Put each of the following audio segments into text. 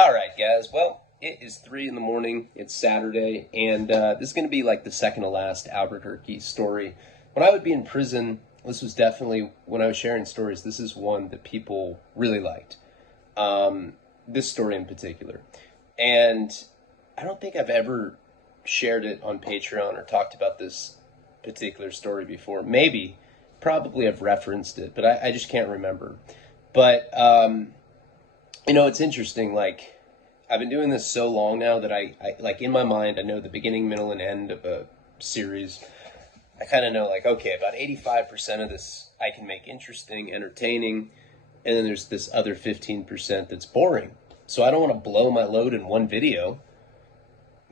All right, guys. Well, it is 3 in the morning. It's Saturday, and this is going to be like the second to last Albuquerque story. When I would be in prison, this was definitely, when I was sharing stories, this is one that people really liked. This story in particular. And I don't think I've ever shared it on Patreon or talked about this particular story before. Maybe, probably I've referenced it, but I just can't remember. But, it's interesting, like, I've been doing this so long now that I like, in my mind, I know the beginning, middle, and end of a series. I kind of know, like, okay, about 85% of this I can make interesting, entertaining, and then there's this other 15% that's boring. So I don't want to blow my load in one video.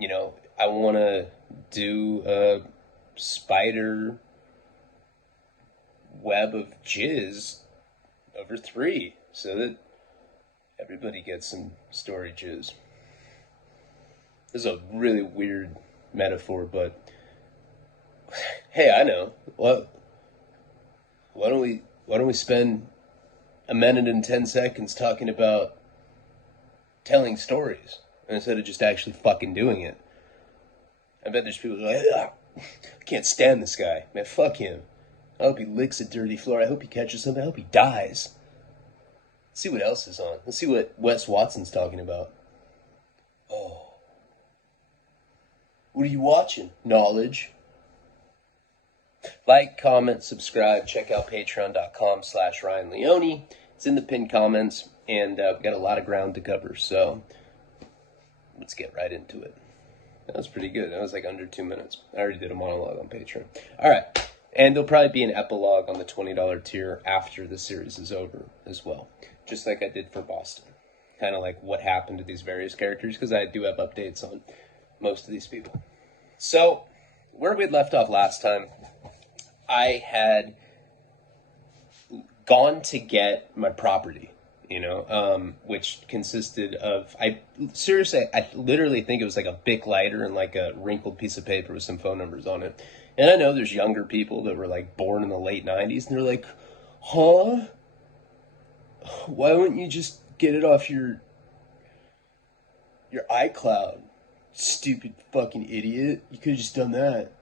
I want to do a spider web of jizz over 3 so that everybody gets some story jizz. This is a really weird metaphor, but hey, I know. Why don't we spend a minute and 10 seconds talking about telling stories instead of just actually fucking doing it? I bet there's people who are like, I can't stand this guy. Man, fuck him. I hope he licks a dirty floor. I hope he catches something. I hope he dies. Let's see what else is on. Let's see what Wes Watson's talking about. Oh. What are you watching? Knowledge. Like, comment, subscribe. Check out patreon.com/Ryan Leone. It's in the pinned comments, and we've got a lot of ground to cover, so let's get right into it. That was pretty good. That was like under 2 minutes. I already did a monologue on Patreon. All right. And there'll probably be an epilogue on the $20 tier after the series is over as well. Just like I did for Boston. Kind of like what happened to these various characters, because I do have updates on most of these people. So, where we had left off last time, I had gone to get my property, which consisted of, I literally think it was like a Bic lighter and like a wrinkled piece of paper with some phone numbers on it. And I know there's younger people that were like born in the late 90s, and they're like, huh? Why wouldn't you just get it off your iCloud? Stupid fucking idiot. You could have just done that.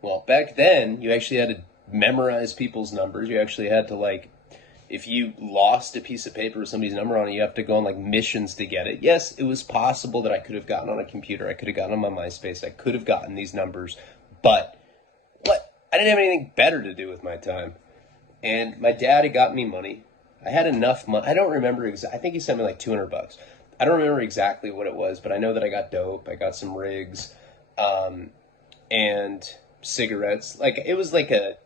Well, back then, you actually had to memorize people's numbers. You actually had to, like, if you lost a piece of paper with somebody's number on it, you have to go on, like, missions to get it. Yes, it was possible that I could have gotten on a computer. I could have gotten on my MySpace. I could have gotten these numbers. But what? I didn't have anything better to do with my time. And my dad had got me money. I had enough money. I don't remember I think he sent me like $200. I don't remember exactly what it was, but I know that I got dope. I got some rigs, and cigarettes. Like, it was like a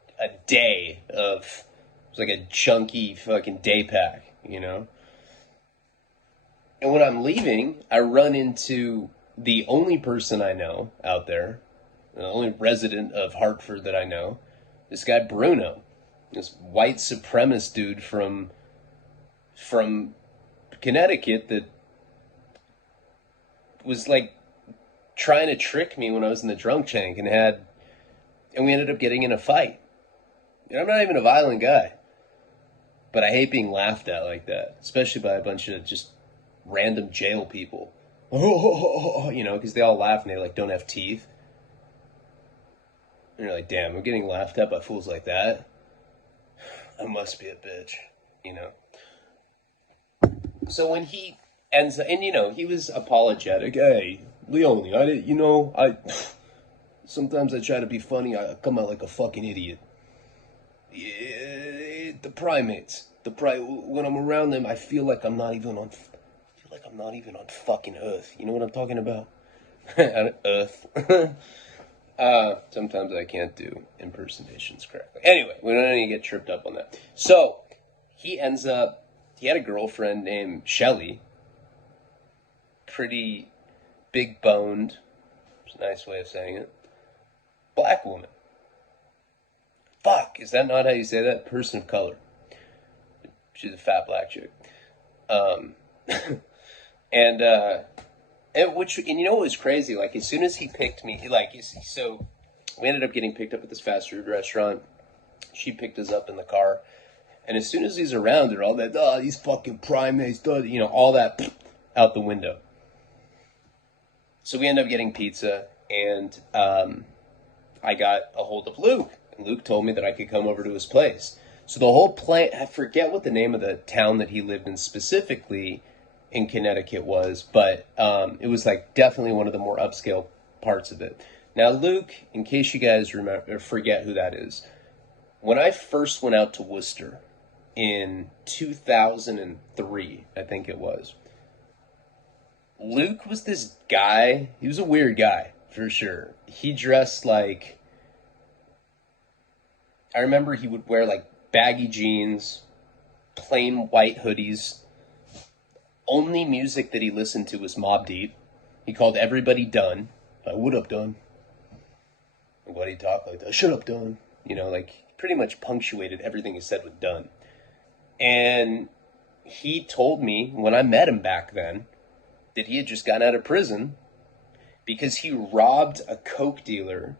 day of, it was like a chunky fucking day pack, And when I'm leaving, I run into the only person I know out there, the only resident of Hartford that I know, this guy Bruno, this white supremacist dude from Connecticut that was like trying to trick me when I was in the drunk tank, and we ended up getting in a fight. I'm not even a violent guy, but I hate being laughed at like that, especially by a bunch of just random jail people. Because they all laugh and they like don't have teeth. And you're like, damn, I'm getting laughed at by fools like that. I must be a bitch, So when he ends up, and he was apologetic. Hey, Leone, sometimes I try to be funny, I come out like a fucking idiot. Yeah, the primates. When I'm around them, I feel like I'm not even on fucking Earth. You know what I'm talking about? Earth. Sometimes I can't do impersonations correctly. Anyway, we don't need to get tripped up on that. So, he had a girlfriend named Shelly. Pretty big-boned. It's a nice way of saying it. Black woman. Fuck, is that not how you say that? Person of color. She's a fat black chick. And you know what was crazy? Like, as soon as he picked me, so we ended up getting picked up at this fast food restaurant. She picked us up in the car. And as soon as he's around her, all that, these fucking primates, all that out the window. So we end up getting pizza, and I got a hold of Luke. And Luke told me that I could come over to his place. So the whole plan, I forget what the name of the town that he lived in specifically in Connecticut was, but it was like definitely one of the more upscale parts of it. Now, Luke, in case you guys remember or forget who that is, when I first went out to Worcester in 2003, I think it was, Luke was this guy. He was a weird guy, for sure. He dressed like, I remember he would wear like baggy jeans, plain white hoodies. Only music that he listened to was Mobb Deep. He called everybody Dunn. What up, Dunn? I'm glad he talked like that. Shut up, Dunn. You know, like, pretty much punctuated everything he said with Dunn. And he told me, when I met him back then, that he had just gotten out of prison because he robbed a coke dealer,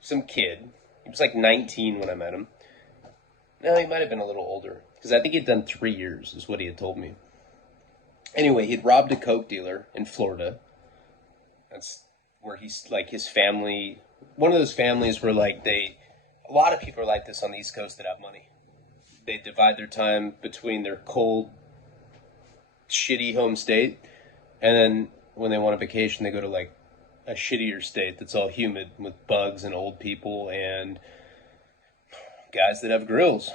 some kid. He was like 19 when I met him. No, he might have been a little older, because I think he'd done 3 years, is what he had told me. Anyway, he'd robbed a coke dealer in Florida. That's where he's, like, his family, one of those families where, like, a lot of people are like this on the East Coast that have money. They divide their time between their cold, shitty home state, and then when they want a vacation, they go to, like, a shittier state that's all humid with bugs and old people and guys that have grills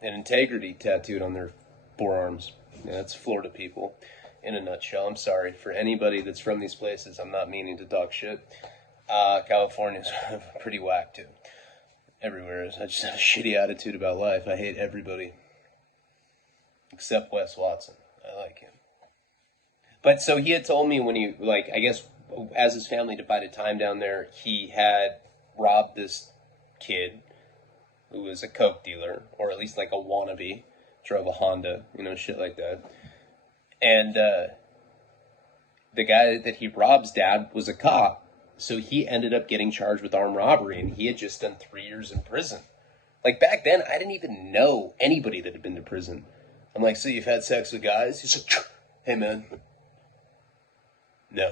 and integrity tattooed on their forearms. Yeah, that's Florida people in a nutshell. I'm sorry for anybody that's from these places. I'm not meaning to talk shit. California's pretty whack too. Everywhere is. I just have a shitty attitude about life. I hate everybody except Wes Watson. I like him. But so he had told me when he, like, I guess as his family divided time down there, he had robbed this kid who was a coke dealer, or at least like a wannabe, drove a Honda, you know, shit like that. And the guy that he rob's dad was a cop, so he ended up getting charged with armed robbery, and he had just done 3 years in prison. Like, back then, I didn't even know anybody that had been to prison. I'm like, so you've had sex with guys? He's like, hey, man. No.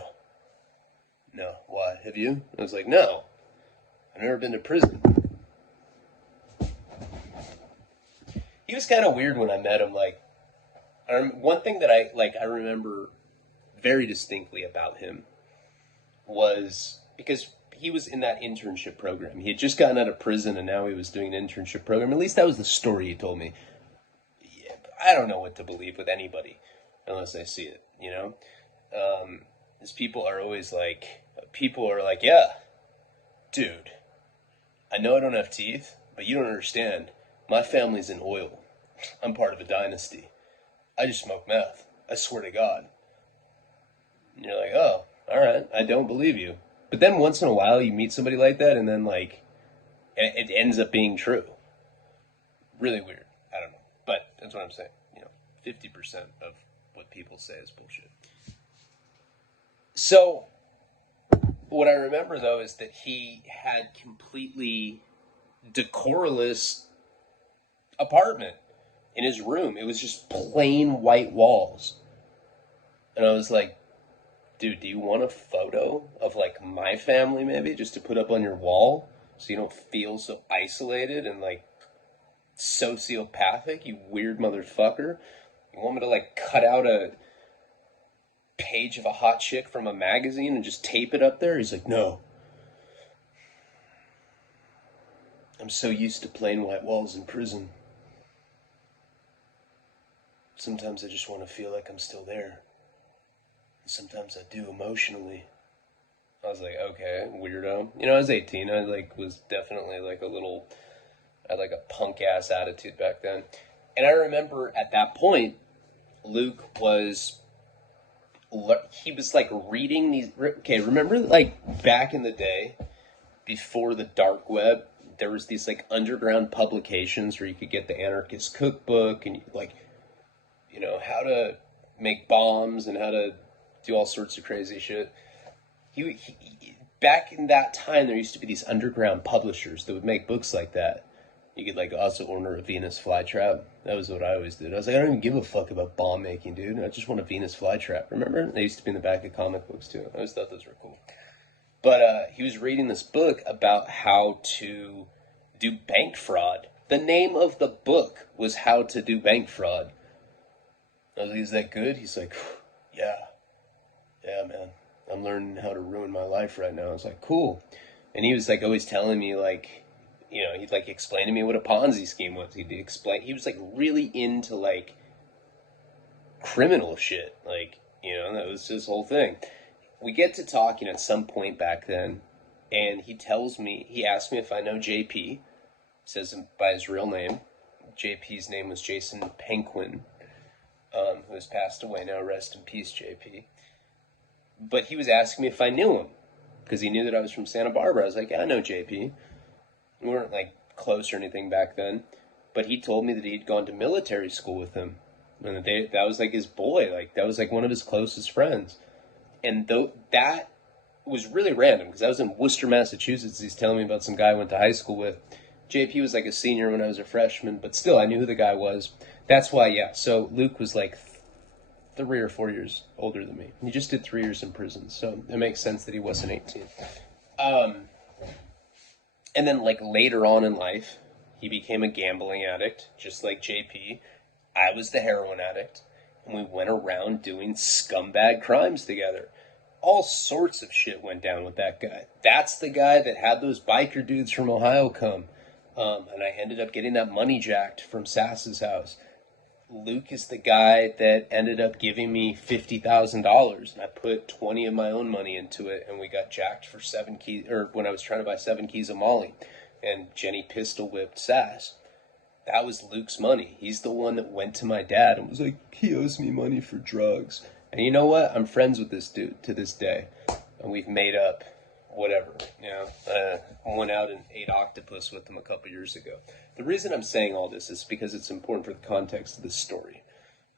Why? Have you? I was like, no. I've never been to prison. He was kind of weird when I met him. Like, one thing that I remember very distinctly about him was because he was in that internship program. He had just gotten out of prison, and now he was doing an internship program. At least that was the story he told me. Yeah, I don't know what to believe with anybody unless I see it, you know? These people are like, yeah, dude, I know I don't have teeth, but you don't understand. My family's in oil. I'm part of a dynasty. I just smoke meth. I swear to God. And you're like, oh, all right, I don't believe you. But then once in a while you meet somebody like that, and then, like, it ends up being true. Really weird. I don't know. But that's what I'm saying. You know, 50% of what people say is bullshit. So, what I remember, though, is that he had completely decorless apartment in his room. It was just plain white walls. And I was like, dude, do you want a photo of, like, my family, maybe, just to put up on your wall so you don't feel so isolated and, like, sociopathic, you weird motherfucker? You want me to, like, cut out a page of a hot chick from a magazine and just tape it up there? He's like, no. I'm so used to plain white walls in prison. Sometimes I just want to feel like I'm still there. Sometimes I do emotionally. I was like, okay, weirdo. You know, I was 18. I was definitely like I had like a punk ass attitude back then. And I remember at that point, Luke was like reading these. Okay, remember like back in the day, before the dark web, there was these like underground publications where you could get the anarchist cookbook and like, you know, how to make bombs and how to do all sorts of crazy shit. He back in that time, there used to be these underground publishers that would make books like that. you could like also order a Venus flytrap. That was what I always did. I was like, I don't even give a fuck about bomb making, dude. I just want a Venus flytrap. Remember? They used to be in the back of comic books too. I always thought those were cool. But he was reading this book about how to do bank fraud. The name of the book was How to Do Bank Fraud. I was like, is that good? He's like, yeah, man. I'm learning how to ruin my life right now. I was like, cool. And he was like always telling me like, you know, he'd like explain to me what a Ponzi scheme was. He'd explain. He was like really into like criminal shit. Like, you know, that was his whole thing. We get to talking at some point back then, and he asks me if I know JP. He says him by his real name. JP's name was Jason Penquin, who has passed away now. Rest in peace, JP. But he was asking me if I knew him, because he knew that I was from Santa Barbara. I was like, yeah, I know JP. We weren't like close or anything back then, but he told me that he'd gone to military school with him, and that was like his boy. Like that was like one of his closest friends. And that was really random, because I was in Worcester, Massachusetts. He's telling me about some guy I went to high school with. JP was like a senior when I was a freshman, but still, I knew who the guy was. That's why, yeah. So Luke was like 3 or 4 years older than me. He just did 3 years in prison, so it makes sense that he wasn't 18. And then, like, later on in life, he became a gambling addict, just like JP. I was the heroin addict. And we went around doing scumbag crimes together. All sorts of shit went down with that guy. That's the guy that had those biker dudes from Ohio come. And I ended up getting that money jacked from Sass's house. Luke is the guy that ended up giving me $50,000, and I put 20 of my own money into it, and we got jacked for 7 keys, or when I was trying to buy 7 keys of Molly, and Jenny pistol whipped Sass. That was Luke's money. He's the one that went to my dad and was like, he owes me money for drugs. And you know what? I'm friends with this dude to this day, and we've made up whatever, you know. I went out and ate octopus with him a couple years ago. The reason I'm saying all this is because it's important for the context of this story.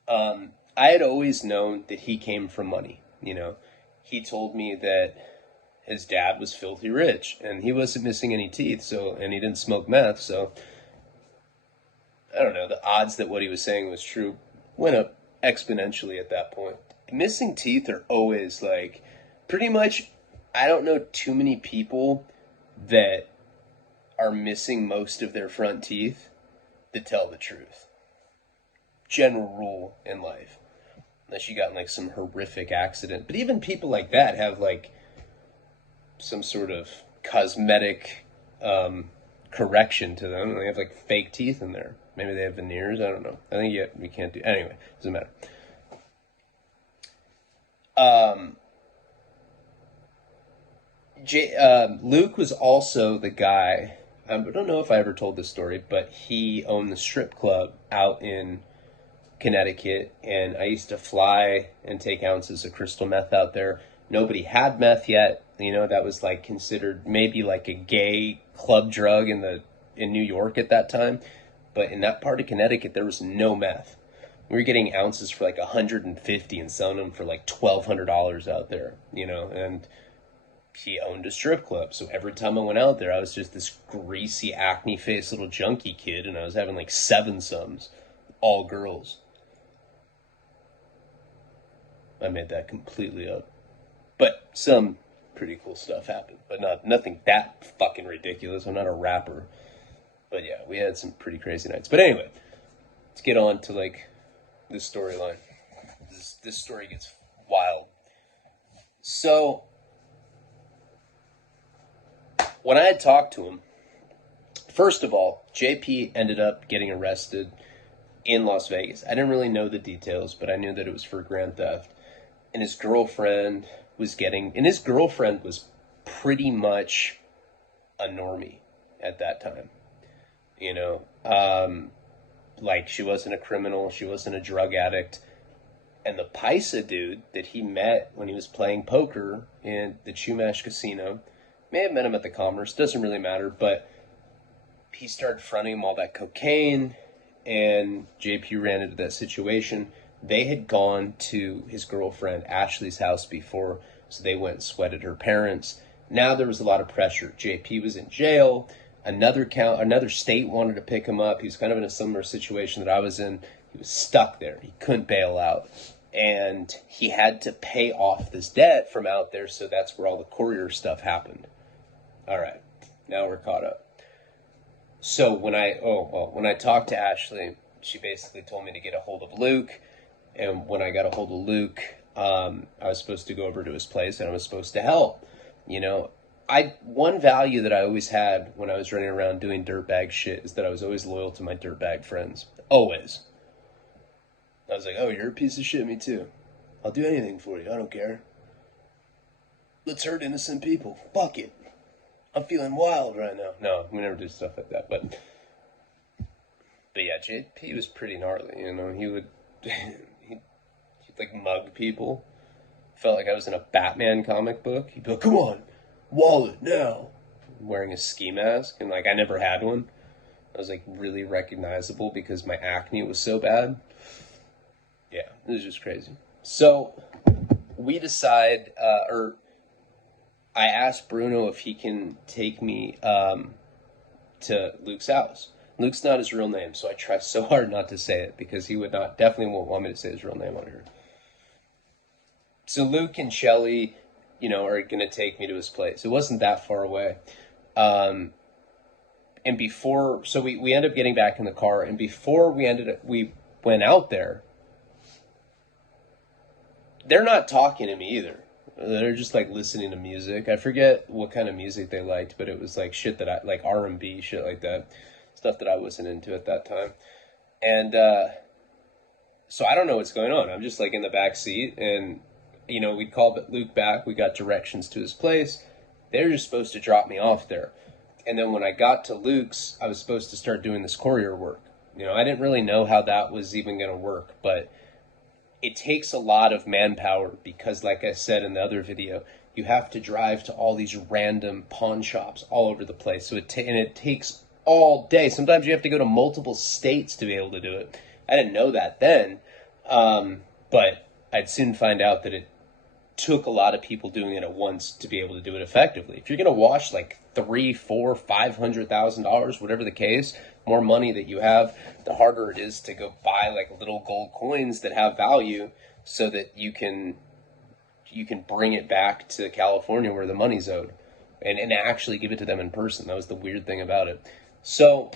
I had always known that he came from money, you know. He told me that his dad was filthy rich, and he wasn't missing any teeth, and he didn't smoke meth, so I don't know, the odds that what he was saying was true went up exponentially at that point. Missing teeth are always like, pretty much, I don't know too many people that are missing most of their front teeth that tell the truth. General rule in life. Unless you got in like some horrific accident. But even people like that have like some sort of cosmetic correction to them. They have like fake teeth in there. Maybe they have veneers. I don't know. I think we can't do. Anyway, doesn't matter. Luke was also the guy. I don't know if I ever told this story, but he owned the strip club out in Connecticut, and I used to fly and take ounces of crystal meth out there. Nobody had meth yet. You know, that was like considered maybe like a gay club drug in New York at that time. But in that part of Connecticut, there was no meth. We were getting ounces for like $150 and selling them for like $1,200 out there, you know, and he owned a strip club. So every time I went out there, I was just this greasy, acne-faced little junkie kid, and I was having like 7-somes, all girls. I made that completely up. But some pretty cool stuff happened, but nothing that fucking ridiculous. I'm not a rapper. But yeah, we had some pretty crazy nights. But anyway, let's get on to like this storyline. This story gets wild. So when I had talked to him, first of all, JP ended up getting arrested in Las Vegas. I didn't really know the details, but I knew that it was for grand theft. And his girlfriend was pretty much a normie at that time. You know, like she wasn't a criminal, she wasn't a drug addict. And the Paisa dude that he met when he was playing poker in the Chumash Casino, may have met him at the Commerce, doesn't really matter, but he started fronting him all that cocaine, and JP ran into that situation. They had gone to his girlfriend Ashley's house before, so they went and sweated her parents. Now there was a lot of pressure. JP was in jail. Another state wanted to pick him up. He was kind of in a similar situation that I was in. He was stuck there. He couldn't bail out. And he had to pay off this debt from out there, so that's where all the courier stuff happened. All right, now we're caught up. So when I talked to Ashley, she basically told me to get a hold of Luke. And when I got a hold of Luke, I was supposed to go over to his place and I was supposed to help. You know, one value that I always had when I was running around doing dirtbag shit is that I was always loyal to my dirtbag friends. Always. I was like, oh, you're a piece of shit, me too. I'll do anything for you, I don't care. Let's hurt innocent people. Fuck it. I'm feeling wild right now. No, we never do stuff like that, but yeah, JP was pretty gnarly, you know. He would he'd like mug people. Felt like I was in a Batman comic book. He'd be like, come on, wallet now. Wearing a ski mask, and like I never had one. I was like really recognizable because my acne was so bad. Yeah, it was just crazy. So we decide, or I asked Bruno if he can take me to Luke's house. Luke's not his real name, so I try so hard not to say it because he would definitely won't want me to say his real name on here. So Luke and Shelly, you know, are going to take me to his place. It wasn't that far away. And so we ended up getting back in the car, and before we went out there, they're not talking to me either. They're just like listening to music. I forget what kind of music they liked, but it was like shit that like R&B, shit like that. Stuff that I wasn't into at that time. And so I don't know what's going on. I'm just like in the back seat, and you know, we called Luke back. We got directions to his place. They were just supposed to drop me off there. And then when I got to Luke's, I was supposed to start doing this courier work. You know, I didn't really know how that was even going to work, but it takes a lot of manpower because, like I said in the other video, you have to drive to all these random pawn shops all over the place. So it takes all day. Sometimes you have to go to multiple states to be able to do it. I didn't know that then, but I'd soon find out that it took a lot of people doing it at once to be able to do it effectively. If you're going to wash like $300,000, $400,000, $500,000, whatever the case, more money that you have, the harder it is to go buy like little gold coins that have value so that you can bring it back to California where the money's owed and actually give it to them in person. That was the weird thing about it. So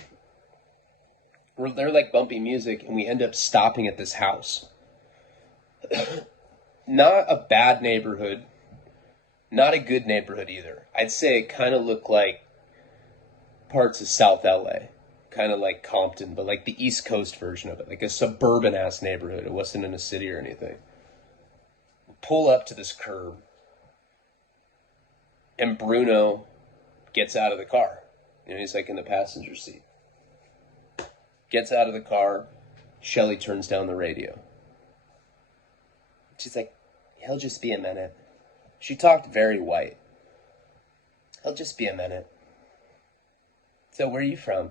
they're like bumpy music, and we end up stopping at this house. Not a bad neighborhood, not a good neighborhood either. I'd say it kind of looked like parts of South LA, kind of like Compton, but like the East Coast version of it, like a suburban ass neighborhood. It wasn't in a city or anything. We pull up to this curb, and Bruno gets out of the car. You know, he's like in the passenger seat. Gets out of the car. Shelly turns down the radio. She's like, he'll just be a minute. She talked very white. He'll just be a minute. So where are you from?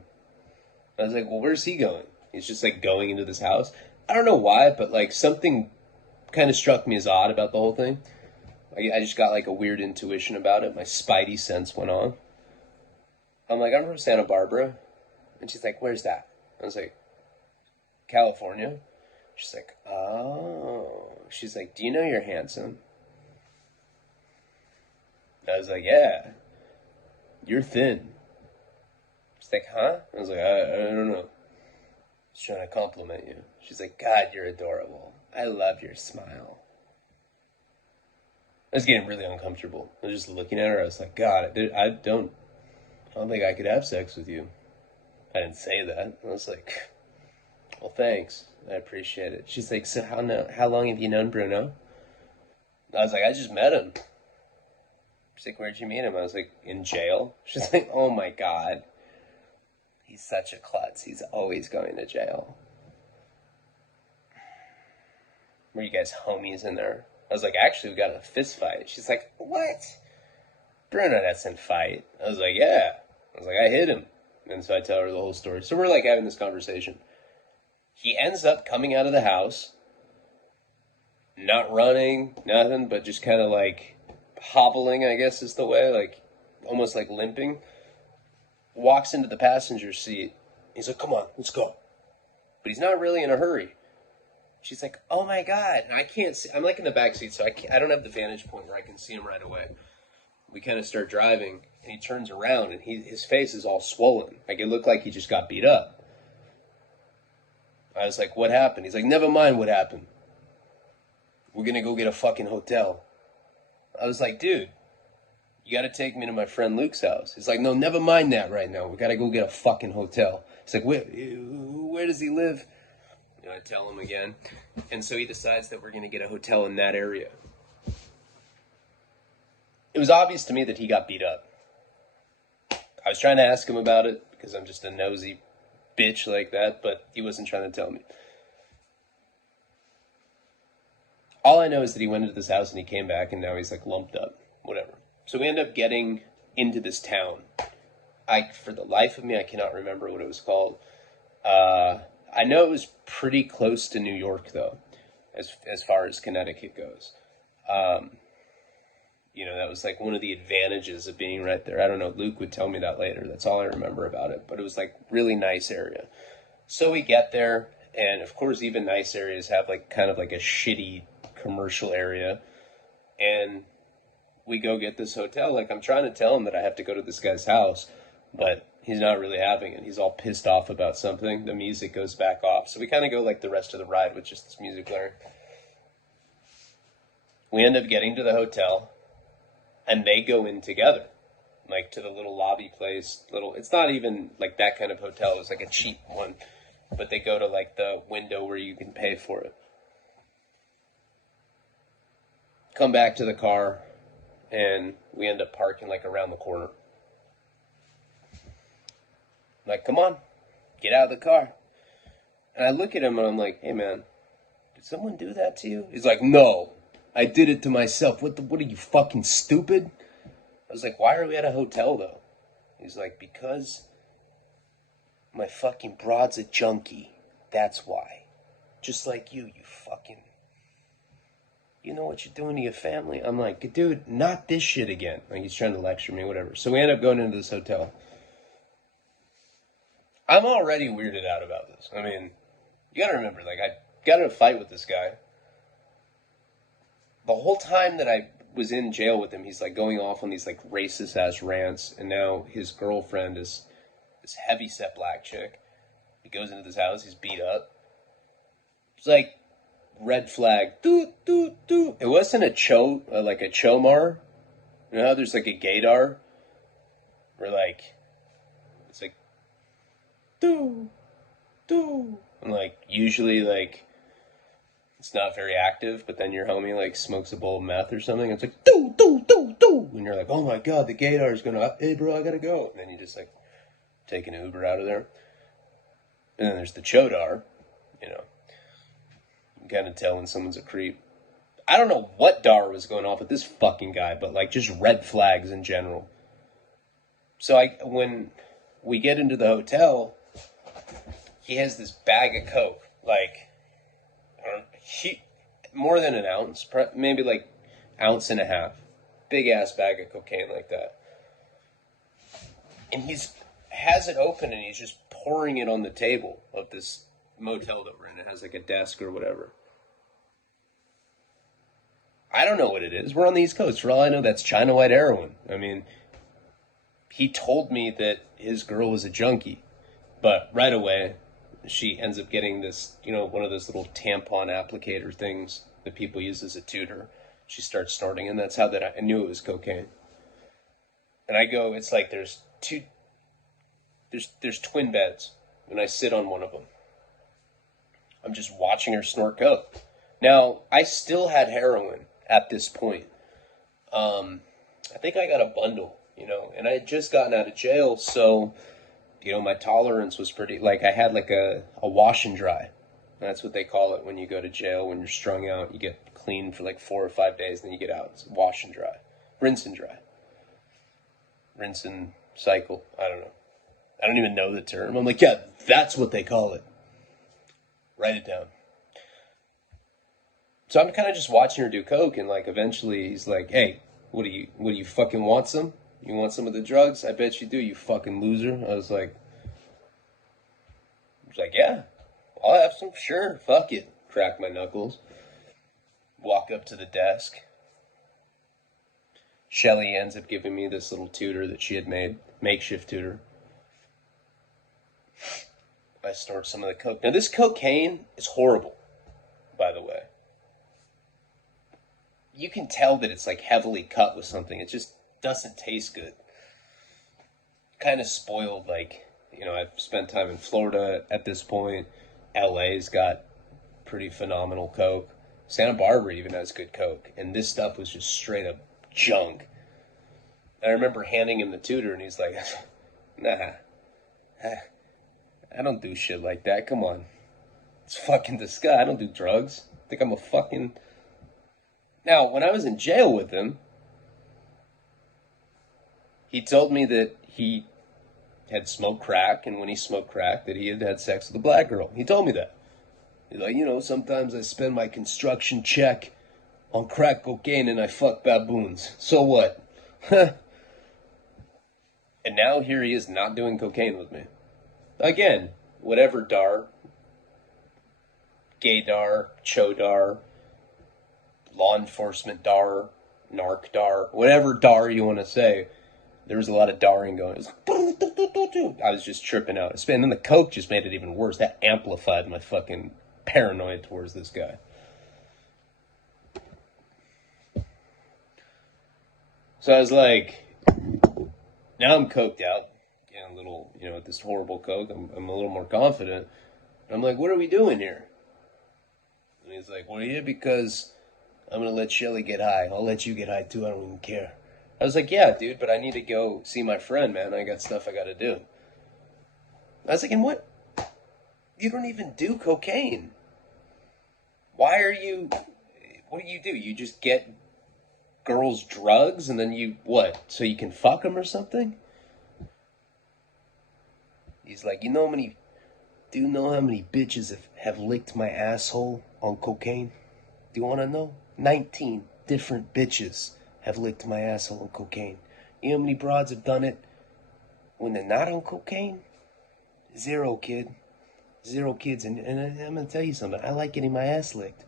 I was like, well, where's he going? He's just like going into this house. I don't know why, but like something kind of struck me as odd about the whole thing. I just got like a weird intuition about it. My spidey sense went on. I'm like, I'm from Santa Barbara. And she's like, where's that? I was like, California. She's like, oh. She's like, do you know you're handsome? I was like, yeah. You're thin. She's like, huh? I was like, I don't know. I was trying to compliment you. She's like, God, you're adorable. I love your smile. I was getting really uncomfortable. I was just looking at her. I was like, God, I don't think I could have sex with you. I didn't say that. I was like, well, thanks. I appreciate it. She's like, so how long have you known Bruno? I was like, I just met him. She's like, where'd you meet him? I was like, in jail. She's like, oh my God. He's such a klutz. He's always going to jail. Were you guys homies in there? I was like, actually, we got in a fist fight. She's like, what? Bruno doesn't fight. I was like, yeah. I was like, I hit him. And so I tell her the whole story. So we're like having this conversation. He ends up coming out of the house, not running, nothing, but just kind of like hobbling, I guess is the way, like almost like limping. walks into the passenger seat. He's like, come on, let's go. But he's not really in a hurry. She's like, oh my God. And I can't see. I'm like in the back seat, so I don't have the vantage point where I can see him right away. We kind of start driving, and he turns around, and his face is all swollen. Like, it looked like he just got beat up. I was like, what happened? He's like, never mind what happened. We're going to go get a fucking hotel. I was like, dude, you got to take me to my friend Luke's house. He's like, no, never mind that right now. We got to go get a fucking hotel. He's like, where does he live? You know, I tell him again. And so he decides that we're going to get a hotel in that area. It was obvious to me that he got beat up. I was trying to ask him about it because I'm just a nosy bitch like that, but he wasn't trying to tell me. All I know is that he went into this house and he came back and now he's like lumped up, whatever. So we end up getting into this town. For the life of me, I cannot remember what it was called. I know it was pretty close to New York, though, as far as Connecticut goes. You know, that was like one of the advantages of being right there. I don't know, Luke would tell me that later. That's all I remember about it. But it was like really nice area. So we get there, and of course even nice areas have like kind of like a shitty commercial area. And we go get this hotel. Like, I'm trying to tell him that I have to go to this guy's house, but he's not really having it. He's all pissed off about something. The music goes back off. So we kind of go like the rest of the ride with just this music blaring. We end up getting to the hotel, and they go in together, like to the little lobby place. It's not even like that kind of hotel. It's like a cheap one. But they go to like the window where you can pay for it. Come back to the car, and we end up parking like around the corner. I'm like, come on, get out of the car. And I look at him and I'm like, hey man, did someone do that to you? He's like, no, I did it to myself. What are you, fucking stupid? I was like, why are we at a hotel though? He's like, because my fucking broad's a junkie. That's why. Just like you fucking... You know what you're doing to your family? I'm like, dude, not this shit again. Like, he's trying to lecture me, whatever. So we end up going into this hotel. I'm already weirded out about this. I mean, you gotta remember, like, I got in a fight with this guy. The whole time that I was in jail with him, he's, like, going off on these, like, racist-ass rants, and now his girlfriend is this heavy-set black chick. He goes into this house, he's beat up. It's like... red flag. Doot, doot, doot. It wasn't a like a chomar. You know how there's like a gaydar? Where like, it's like, doo, doo. And like, usually like, it's not very active, but then your homie like smokes a bowl of meth or something. It's like, doo, doo, doo, doo. And you're like, oh my God, the gaydar is gonna, hey bro, I gotta go. And then you just like, take an Uber out of there. And then there's the chodar, you know. Kind of tell when someone's a creep. I don't know what dar was going off with this fucking guy, but like just red flags in general. So when we get into the hotel, he has this bag of coke, like more than an ounce, maybe like ounce and a half, big ass bag of cocaine like that, and has it open and he's just pouring it on the table of this motel that we're in. It has like a desk or whatever. I don't know what it is. We're on the East Coast. For all I know, that's China white heroin. I mean, he told me that his girl was a junkie, but right away she ends up getting this, you know, one of those little tampon applicator things that people use as a tutor. She starts snorting, and that's how I knew it was cocaine. And I go, it's like there's twin beds, and I sit on one of them. I'm just watching her snort coke. Now, I still had heroin at this point. I think I got a bundle, you know, and I had just gotten out of jail, so, you know, my tolerance was pretty, like, I had like a wash and dry. That's what they call it when you go to jail, when you're strung out. You get clean for like 4 or 5 days, then you get out. It's wash and dry. Rinse and dry. Rinse and cycle. I don't know. I don't even know the term. I'm like, yeah, that's what they call it. Write it down. So I'm kind of just watching her do coke, and like eventually he's like, hey, what do you fucking want some? You want some of the drugs? I bet you do, you fucking loser. I was like, yeah, I'll have some. Sure, fuck it. Crack my knuckles. Walk up to the desk. Shelly ends up giving me this little tutor that she had made, makeshift tutor. I snort some of the coke. Now, this cocaine is horrible, by the way. You can tell that it's like heavily cut with something. It just doesn't taste good. Kind of spoiled, like, I've spent time in Florida at this point. LA's got pretty phenomenal coke. Santa Barbara even has good coke. And this stuff was just straight up junk. I remember handing him the tutor, and he's like, nah, I don't do shit like that. Come on. It's fucking disgusting. I don't do drugs. I think I'm a fucking... Now, when I was in jail with him, he told me that he had smoked crack, and when he smoked crack, that he had had sex with a black girl. He told me that. He's like, sometimes I spend my construction check on crack cocaine and I fuck baboons. So what? And now here he is not doing cocaine with me. Again, whatever dar, gaydar, chodar, law enforcement dar, narc dar, whatever dar you want to say, there was a lot of darring going. It was I was just tripping out. And then the coke just made it even worse. That amplified my fucking paranoia towards this guy. So I was like, now I'm coked out. A little, with this horrible coke, I'm a little more confident. I'm like, what are we doing here? And he's like, we're here because I'm going to let Shelly get high. I'll let you get high too. I don't even care. I was like, yeah, dude, but I need to go see my friend, man. I got stuff I got to do. I was like, and what? You don't even do cocaine. What do you do? You just get girls drugs and then you, what? So you can fuck them or something? He's like, do you know how many bitches have licked my asshole on cocaine? Do you want to know? 19 different bitches have licked my asshole on cocaine. You know how many broads have done it when they're not on cocaine? 0, kid. 0 kids. And I'm going to tell you something. I like getting my ass licked.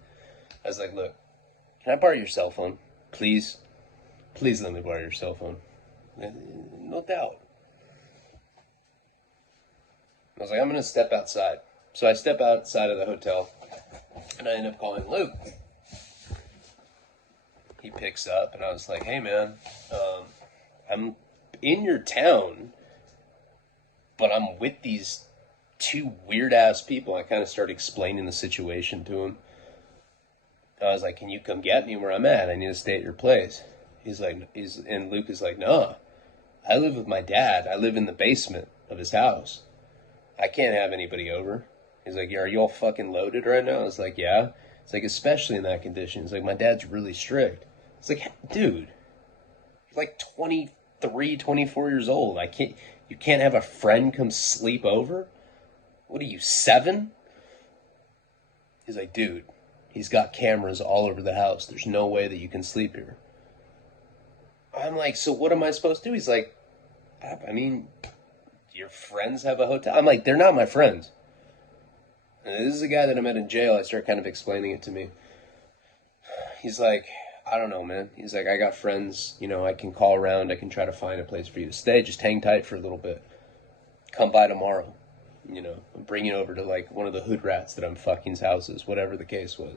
I was like, look, can I borrow your cell phone? Please? Please let me borrow your cell phone. No doubt. I was like, I'm going to step outside. So I step outside of the hotel, and I end up calling Luke. He picks up, and I was like, hey, man, I'm in your town, but I'm with these 2 weird-ass people. I kind of started explaining the situation to him. I was like, can you come get me where I'm at? I need to stay at your place. And Luke is like, no, I live with my dad. I live in the basement of his house. I can't have anybody over. He's like, yeah, are you all fucking loaded right now? I was like, yeah. It's like, especially in that condition. It's like, my dad's really strict. It's like, dude, you're like 23, 24 years old. You can't have a friend come sleep over? What are you, 7? He's like, dude, he's got cameras all over the house. There's no way that you can sleep here. I'm like, so what am I supposed to do? He's like, I mean, your friends have a hotel? I'm like, they're not my friends. And this is a guy that I met in jail. I start kind of explaining it to me. He's like, I don't know, man. He's like, I got friends, I can call around. I can try to find a place for you to stay. Just hang tight for a little bit. Come by tomorrow. I'll bring you over to like one of the hood rats that I'm fucking's houses, whatever the case was.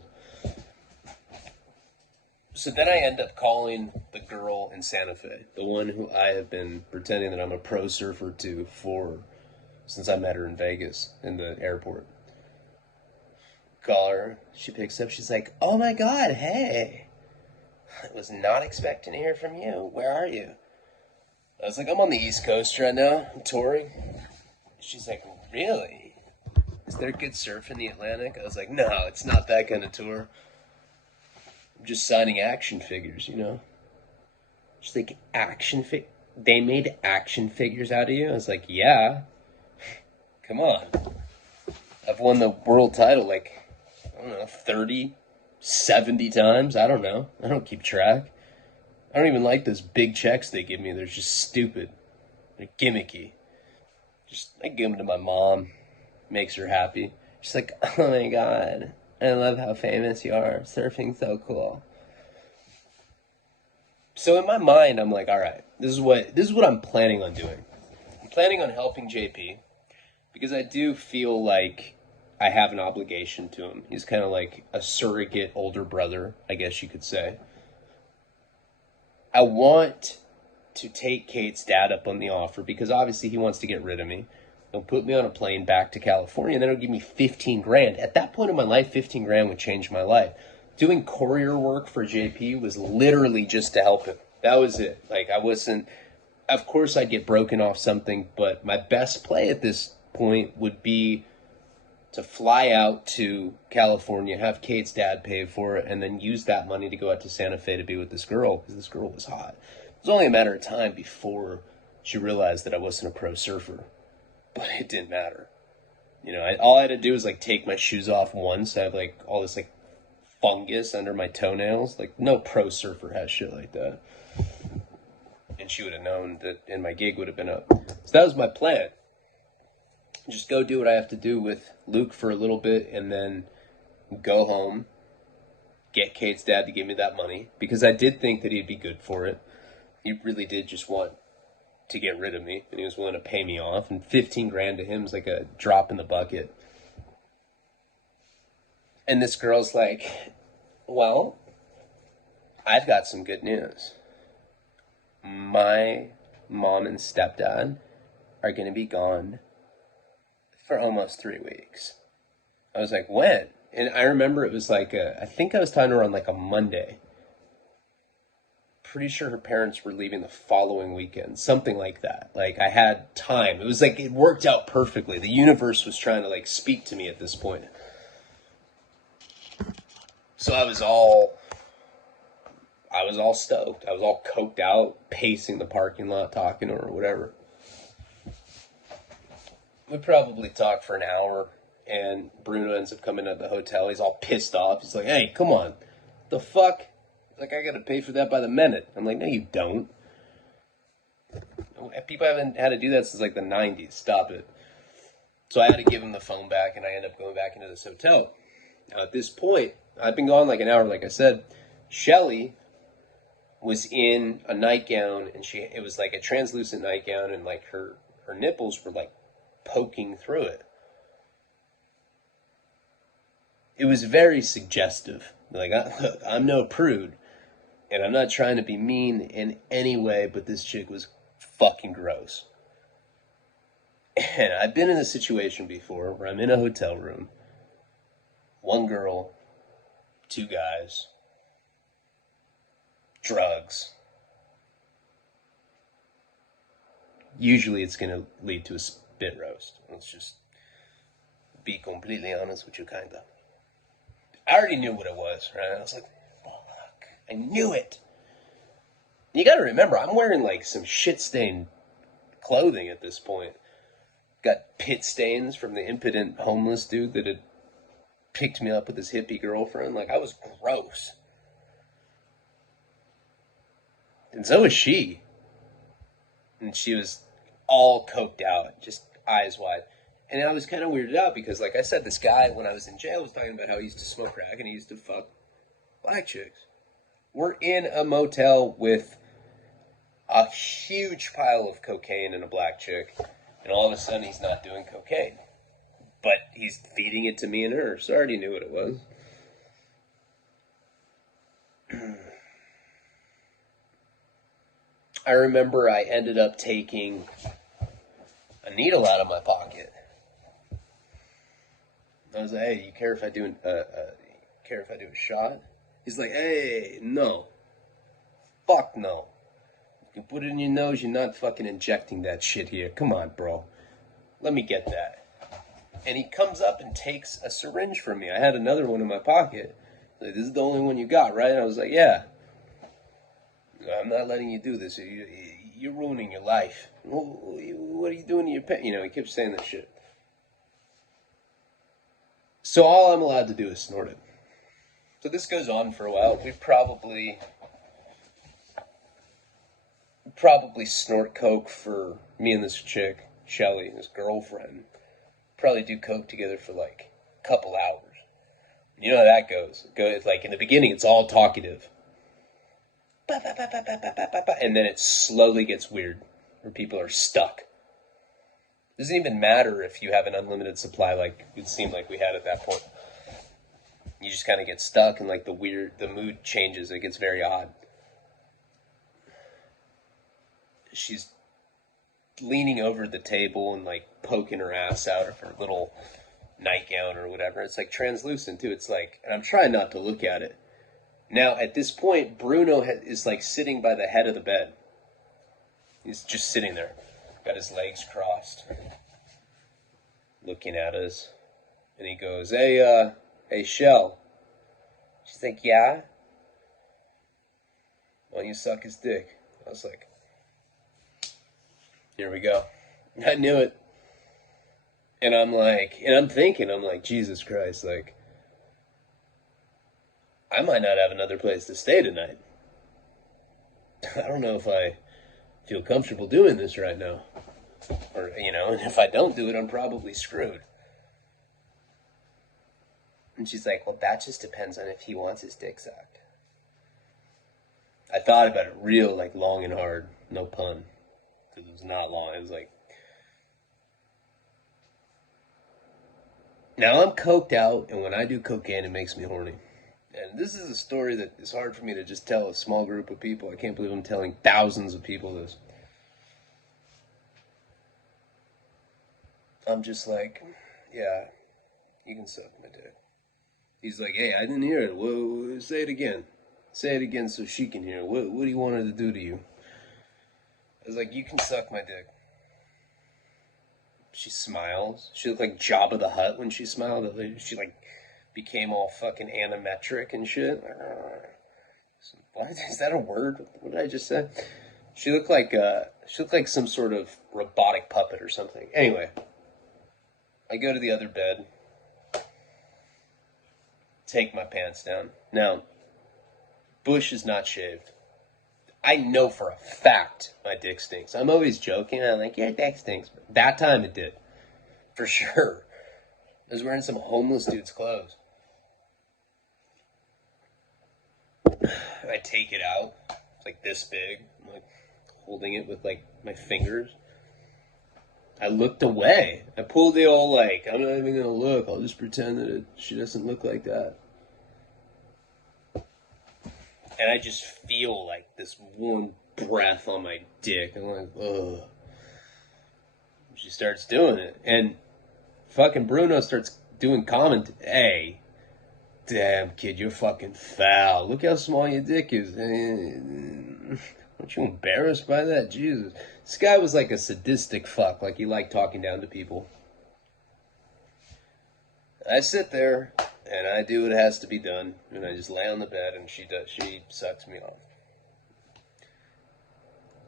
So then I end up calling the girl in Santa Fe, the one who I have been pretending that I'm a pro surfer to since I met her in Vegas in the airport. Call her. She picks up. She's like, oh my God, hey. I was not expecting to hear from you. Where are you? I was like, I'm on the East Coast right now. I'm touring. She's like, really? Is there good surf in the Atlantic? I was like, no, it's not that kind of tour. I'm just signing action figures, She's like, they made action figures out of you? I was like, yeah. Come on. I've won the world title like, I don't know, 30, 70 times? I don't know. I don't keep track. I don't even like those big checks they give me. They're just stupid. They're gimmicky. I give them to my mom. Makes her happy. She's like, oh my god, I love how famous you are. Surfing's so cool. So in my mind, I'm like, all right, this is what I'm planning on doing. I'm planning on helping JP because I do feel like I have an obligation to him. He's kind of like a surrogate older brother, I guess you could say. I want to take Kate's dad up on the offer because obviously he wants to get rid of me. He'll put me on a plane back to California, and then he'll give me 15 grand. At that point in my life, 15 grand would change my life. Doing courier work for JP was literally just to help him. That was it. Like, I wasn't, of course I'd get broken off something, but my best play at this point would be to fly out to California, have Kate's dad pay for it, and then use that money to go out to Santa Fe to be with this girl, because this girl was hot. It was only a matter of time before she realized that I wasn't a pro surfer. But it didn't matter. You know, all I had to do was, like, take my shoes off once. I have, like, all this, like, fungus under my toenails. Like, no pro surfer has shit like that. And she would have known that, and my gig would have been up. So that was my plan. Just go do what I have to do with Luke for a little bit, and then go home, get Kate's dad to give me that money. Because I did think that he'd be good for it. He really did just want to get rid of me, and he was willing to pay me off, and 15 grand to him is like a drop in the bucket. And this girl's like, well, I've got some good news. My mom and stepdad are going to be gone for almost 3 weeks. I was like, when? And I remember it was like I think I was talking to her on like a Monday. Pretty sure her parents were leaving the following weekend, something like that. Like, I had time. It was like, it worked out perfectly. The universe was trying to, like, speak to me at this point. So I was all stoked. I was all coked out, pacing the parking lot, talking to her or whatever. We probably talked for an hour, and Bruno ends up coming to the hotel. He's all pissed off. He's like, hey, come on. The fuck? Like, I gotta pay for that by the minute. I'm like, no, you don't. People haven't had to do that since, like, the 90s. Stop it. So I had to give him the phone back, and I ended up going back into this hotel. Now, at this point, I've been gone like an hour, like I said. Shelly was in a nightgown, and it was like a translucent nightgown, and, like, her nipples were, like, poking through it. It was very suggestive. Like, look, I'm no prude. And I'm not trying to be mean in any way, but this chick was fucking gross. And I've been in a situation before where I'm in a hotel room. One girl, 2 guys, drugs. Usually it's going to lead to a spit roast. Let's just be completely honest with you, kind of. I already knew what it was, right? I was like, I knew it. You gotta remember, I'm wearing like some shit-stained clothing at this point. Got pit stains from the impotent homeless dude that had picked me up with his hippie girlfriend. Like, I was gross. And so was she. And she was all coked out, just eyes wide. And I was kind of weirded out because, like I said, this guy, when I was in jail, was talking about how he used to smoke crack and he used to fuck black chicks. We're in a motel with a huge pile of cocaine and a black chick, and all of a sudden he's not doing cocaine. But he's feeding it to me and her, so I already knew what it was. I remember I ended up taking a needle out of my pocket. I was like, hey, you care if I do a shot? He's like, hey, no. Fuck no. You can put it in your nose, you're not fucking injecting that shit here. Come on, bro. Let me get that. And he comes up and takes a syringe from me. I had another one in my pocket. Like, this is the only one you got, right? And I was like, yeah. I'm not letting you do this. You're ruining your life. What are you doing to your pet? You know, he kept saying that shit. So all I'm allowed to do is snort it. So this goes on for a while. We probably probably snort coke for me and this chick, Shelly, his girlfriend. Probably do coke together for like a couple hours. You know how that goes. It's like in the beginning, it's all talkative. And then it slowly gets weird, where people are stuck. It doesn't even matter if you have an unlimited supply like it seemed like we had at that point. You just kind of get stuck and like the mood changes. It gets very odd. She's leaning over the table and like poking her ass out of her little nightgown or whatever. It's like translucent too. It's like, and I'm trying not to look at it. Now at this point, Bruno is like sitting by the head of the bed. He's just sitting there, got his legs crossed, looking at us, and he goes, "Hey, Shell." She's like, "Yeah." "Why don't you suck his dick?" I was like, here we go. I knew it. And I'm like, Jesus Christ, like, I might not have another place to stay tonight. I don't know if I feel comfortable doing this right now. Or, and if I don't do it, I'm probably screwed. And she's like, well, that just depends on if he wants his dick sucked. I thought about it real, like, long and hard. No pun. Because it was not long. It was like... Now I'm coked out, and when I do cocaine, it makes me horny. And this is a story that is hard for me to just tell a small group of people. I can't believe I'm telling thousands of people this. I'm just like, yeah, you can suck my dick. He's like, hey, I didn't hear it. Whoa, say it again. Say it again so she can hear. What do you want her to do to you? I was like, you can suck my dick. She smiles. She looked like Jabba the Hutt when she smiled. She like became all fucking animatric and shit. What is that a word? What did I just say? She looked like some sort of robotic puppet or something. Anyway, I go to the other bed, take my pants down. Now, Bush is not shaved. I know for a fact my dick stinks. I'm always joking. I'm like, your dick stinks. But that time it did. For sure. I was wearing some homeless dude's clothes. I take it out. It's like this big. I'm like holding it with like my fingers. I looked away. I pulled the old like, I'm not even going to look. I'll just pretend that she doesn't look like that. And I just feel like this warm breath on my dick. I'm like, ugh. She starts doing it. And fucking Bruno starts doing comment. Hey, damn kid, you're fucking foul. Look how small your dick is. Aren't you embarrassed by that? Jesus. This guy was like a sadistic fuck. Like he liked talking down to people. I sit there. And I do what has to be done, and I just lay on the bed, and she sucks me off.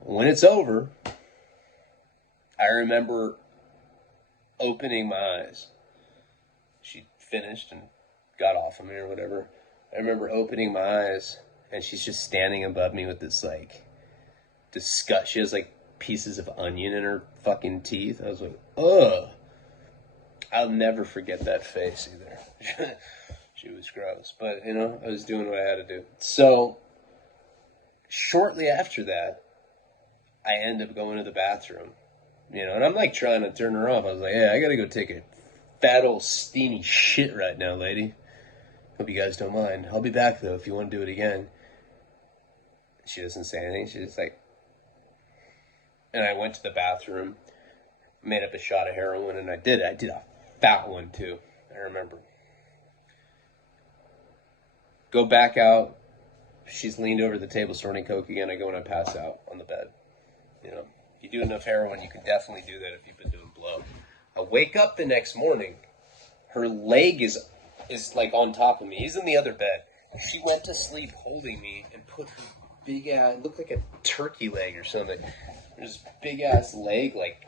When it's over, I remember opening my eyes. She finished and got off of me or whatever. I remember opening my eyes, and she's just standing above me with this, like, disgust. She has, like, pieces of onion in her fucking teeth. I was like, ugh. I'll never forget that face either. She was gross. But, I was doing what I had to do. So, shortly after that, I end up going to the bathroom. And I'm like trying to turn her off. I was like, hey, I gotta go take a fat old steamy shit right now, lady. Hope you guys don't mind. I'll be back, though, if you want to do it again. She doesn't say anything. She's just like... And I went to the bathroom, made up a shot of heroin, and I did it. I did a fat one, too. I remember. Go back out. She's leaned over the table snorting coke again. I go and I pass out on the bed. If you do enough heroin, you can definitely do that if you've been doing blow. I wake up the next morning. Her leg is like on top of me. He's in the other bed. She went to sleep holding me and put her big ass, it looked like a turkey leg or something. This big ass leg like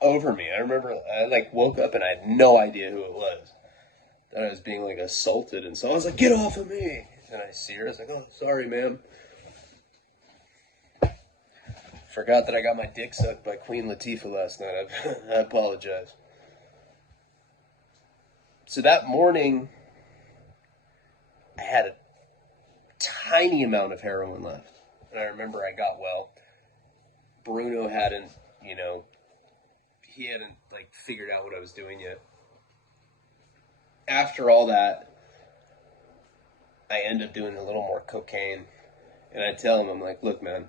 over me. I remember I like woke up and I had no idea who it was. Thought I was being like assaulted, and so I was like, get off of me. And I see her, I was like, oh, sorry, ma'am. Forgot that I got my dick sucked by Queen Latifah last night. I apologize. So that morning, I had a tiny amount of heroin left. And I remember I got well. Bruno hadn't, he hadn't, figured out what I was doing yet. After all that, I end up doing a little more cocaine. And I tell him, I'm like, look, man,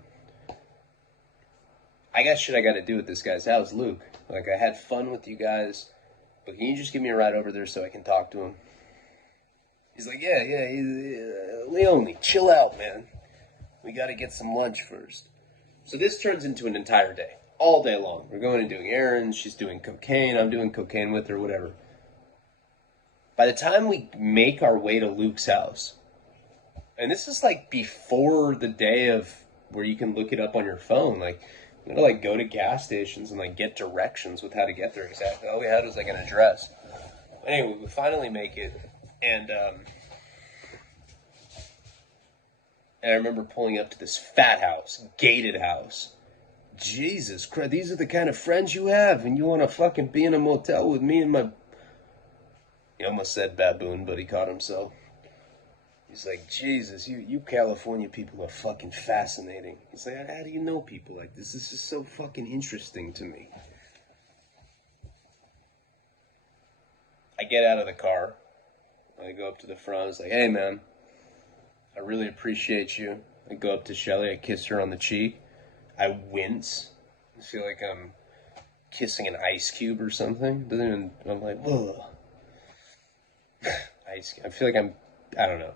I got shit I got to do at this guy's house, Luke. I had fun with you guys, but can you just give me a ride over there so I can talk to him? He's like, yeah, Leone, chill out, man. We got to get some lunch first. So this turns into an entire day, all day long. We're going and doing errands. She's doing cocaine. I'm doing cocaine with her, whatever. By the time we make our way to Luke's house, and this is before the day of where you can look it up on your phone. You gotta go to gas stations and get directions with how to get there exactly. All we had was an address. Anyway, we finally make it. And I remember pulling up to this fat house, gated house. Jesus Christ, these are the kind of friends you have, and you want to fucking be in a motel with me and my... He almost said baboon, but he caught himself. He's like, Jesus, you California people are fucking fascinating. He's like, how do you know people like this? This is so fucking interesting to me. I get out of the car. I go up to the front. I was like, hey, man, I really appreciate you. I go up to Shelly. I kiss her on the cheek. I wince. I feel like I'm kissing an ice cube or something. I'm like, whoa. I feel like I don't know.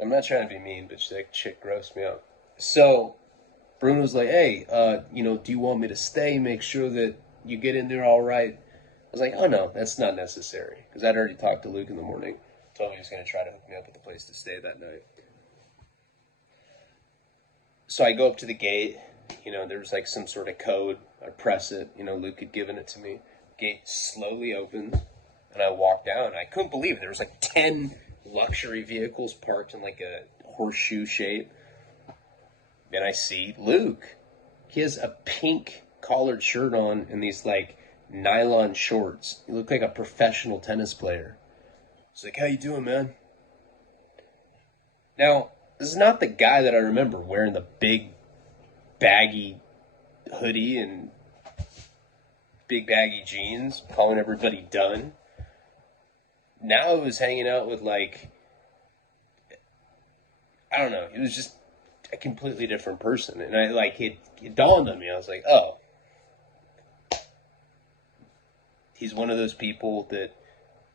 I'm not trying to be mean, but chick grossed me out. So Bruno's like, hey, do you want me to stay? Make sure that you get in there all right. I was like, oh, no, that's not necessary. Because I'd already talked to Luke in the morning. Told me he was going to try to hook me up with a place to stay that night. So I go up to the gate. There was some sort of code. I press it. Luke had given it to me. Gate slowly opens. And I walk down. I couldn't believe it. There was 10 luxury vehicles parked in a horseshoe shape. And I see Luke. He has a pink collared shirt on and these nylon shorts. He looked like a professional tennis player. He's like, how you doing, man? Now, this is not the guy that I remember wearing the big baggy hoodie and big baggy jeans, calling everybody done. Now I was hanging out with I don't know, it was just a completely different person. And I it dawned on me. I was like, oh, he's one of those people that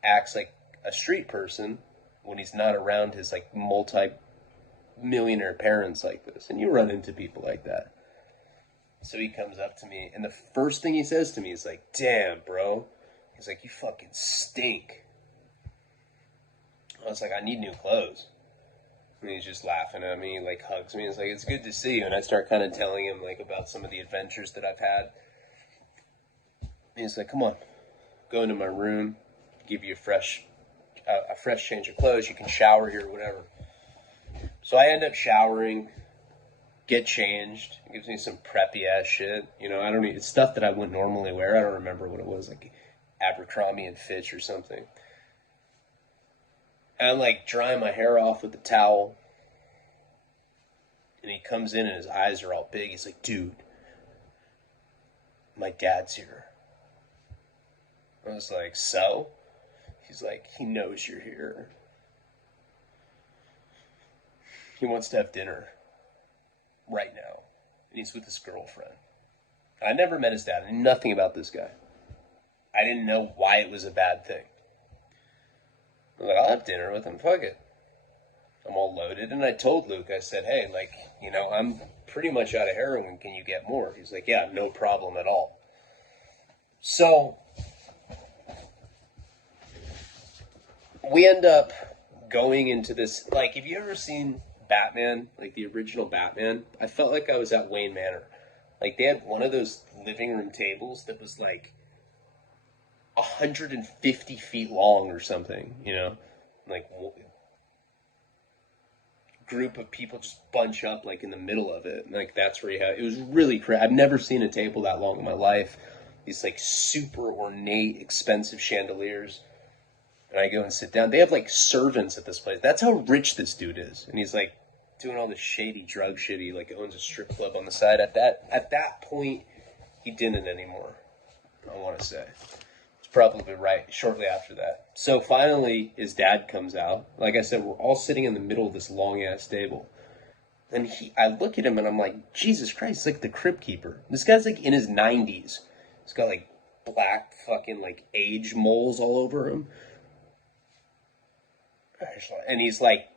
acts like a street person when he's not around his multi-millionaire parents like this. And you run into people like that. So he comes up to me, and the first thing he says to me is like, damn, bro. He's like, you fucking stink. I was like, I need new clothes. And he's just laughing at me, hugs me. It's like, it's good to see you. And I start kind of telling him, about some of the adventures that I've had. And he's like, come on, go into my room, give you a fresh change of clothes. You can shower here or whatever. So I end up showering, get changed. It gives me some preppy ass shit. It's stuff that I wouldn't normally wear. I don't remember what it was, Abercrombie and Fitch or something. And I'm drying my hair off with the towel. And he comes in and his eyes are all big. He's like, dude, my dad's here. I was like, so? He's like, he knows you're here. He wants to have dinner right now. And he's with his girlfriend. I never met his dad. I knew nothing about this guy. I didn't know why it was a bad thing. I was like, I'll have dinner with him. Fuck it. I'm all loaded. And I told Luke, I said, hey, I'm pretty much out of heroin. Can you get more? He's like, yeah, no problem at all. So we end up going into this, have you ever seen Batman, the original Batman? I felt like I was at Wayne Manor. They had one of those living room tables that was 150 feet long or something, group of people just bunch up like in the middle of it. And, like that's where you have it was really crazy. I've never seen a table that long in my life. These like super ornate, expensive chandeliers. And I go and sit down. They have like servants at this place. That's how rich this dude is. And he's like doing all this shady drug shit. He like owns a strip club on the side. At that point, he didn't anymore. I want to say. Probably right shortly after that. So finally his dad comes out. Like I said, we're all sitting in the middle of this long ass table. And I look at him and I'm like, Jesus Christ, it's like the Crypt Keeper. This guy's like in his 90s. He's got like black fucking like age moles all over him. And he's like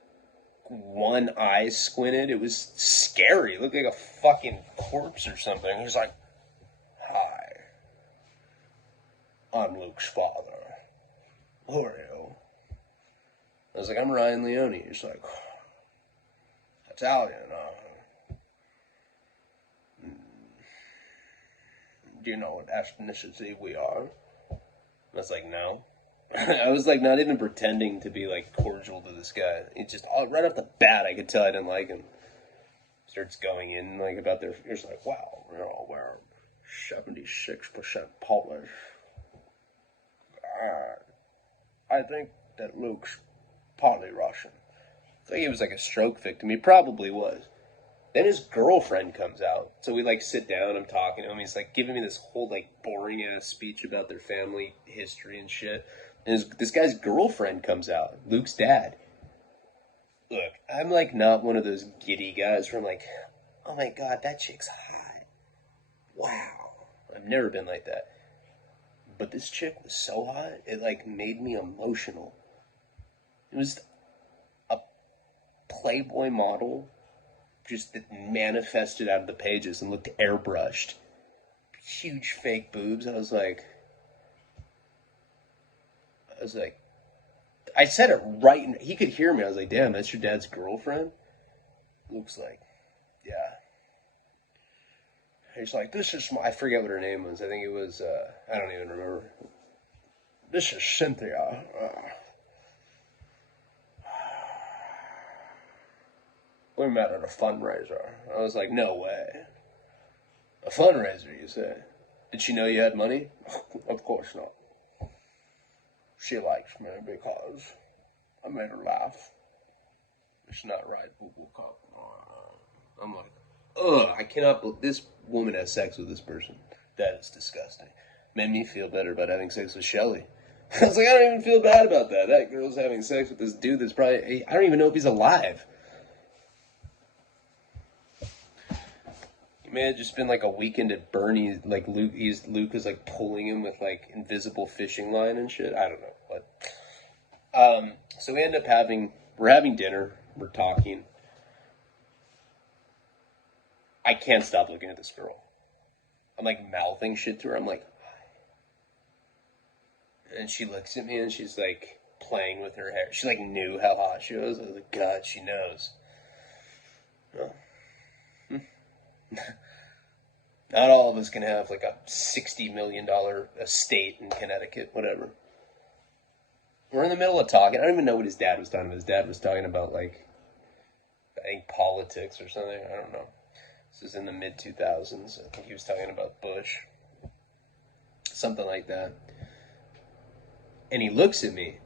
one eye squinted. It was scary. It looked like a fucking corpse or something. He's like, hi. I'm Luke's father. Who are you? I was like, I'm Ryan Leone. He's like, Italian. Do you know what ethnicity we are? I was like, no. I was like not even pretending to be like cordial to this guy. He just, right off the bat, I could tell I didn't like him. Starts going in like about their, he's like, wow, we're 76% Polish. I think that Luke's partly Russian. I think he was like a stroke victim. He probably was. Then his girlfriend comes out. So we like sit down, I'm talking to him. He's like giving me this whole like boring ass speech about their family history and shit. And this guy's girlfriend comes out, Luke's dad. Look, I'm like not one of those giddy guys where I'm like, oh my God, that chick's hot. Wow. I've never been like that. But this chick was so hot, it like made me emotional. It was a Playboy model just that manifested out of the pages and looked airbrushed. Huge fake boobs. I was like, I said it right, and he could hear me. I was like, damn, that's your dad's girlfriend? Luke's like, yeah. He's like, this is I forget what her name was. I think it was, I don't even remember. This is Cynthia. We met at a fundraiser. I was like, no way. A fundraiser, you say? Did she know you had money? Of course not. She likes me because I made her laugh. It's not right, boo-boo cop. I'm like, ugh, I cannot believe this woman has sex with this person. That is disgusting. Made me feel better about having sex with Shelly. I was like, I don't even feel bad about that. That girl's having sex with this dude that's probably, I don't even know if he's alive. He may have just been like a weekend at Bernie's, like Luke is like pulling him with like invisible fishing line and shit. I don't know. But, so we end up we're having dinner, we're talking. I can't stop looking at this girl. I'm like mouthing shit to her. I'm like, hi. And she looks at me and she's like playing with her hair. She like knew how hot she was. I was like, God, she knows. Well, not all of us can have like a $60 million estate in Connecticut, whatever. We're in the middle of talking. I don't even know what his dad was talking about. His dad was talking about like, I think politics or something. I don't know. This is in the mid-2000s. I think he was talking about Bush. Something like that. And he looks at me.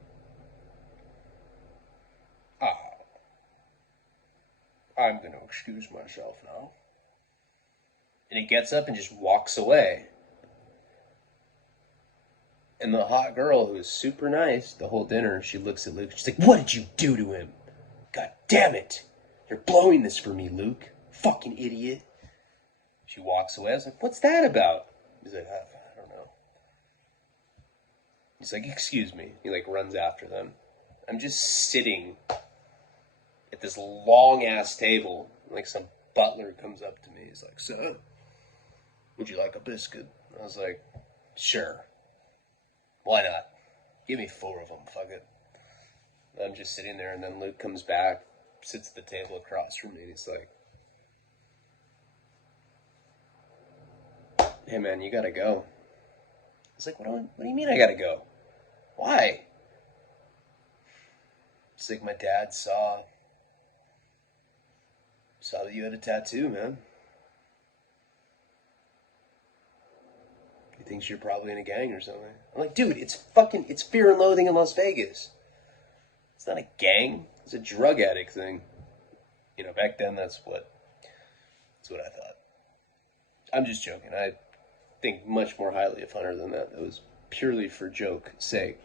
I'm going to excuse myself now. And he gets up and just walks away. And the hot girl, who was super nice the whole dinner, she looks at Luke. She's like, what did you do to him? God damn it. You're blowing this for me, Luke. Fucking idiot. She walks away. I was like, what's that about? He's like, I don't know. He's like, excuse me. He like runs after them. I'm just sitting at this long ass table. Like some butler comes up to me. He's like, so, would you like a biscuit? I was like, sure. Why not? Give me 4 of them. Fuck it. I'm just sitting there, and then Luke comes back, sits at the table across from me, and he's like, hey man, you gotta go. I was like, what do you mean I gotta go? Why? It's like my dad saw Saw that you had a tattoo, man. He thinks you're probably in a gang or something. I'm like, dude, it's Fear and Loathing in Las Vegas. It's not a gang. It's a drug addict thing. You know, back then that's what I thought. I'm just joking. I think much more highly of Hunter than that. It was purely for joke sake.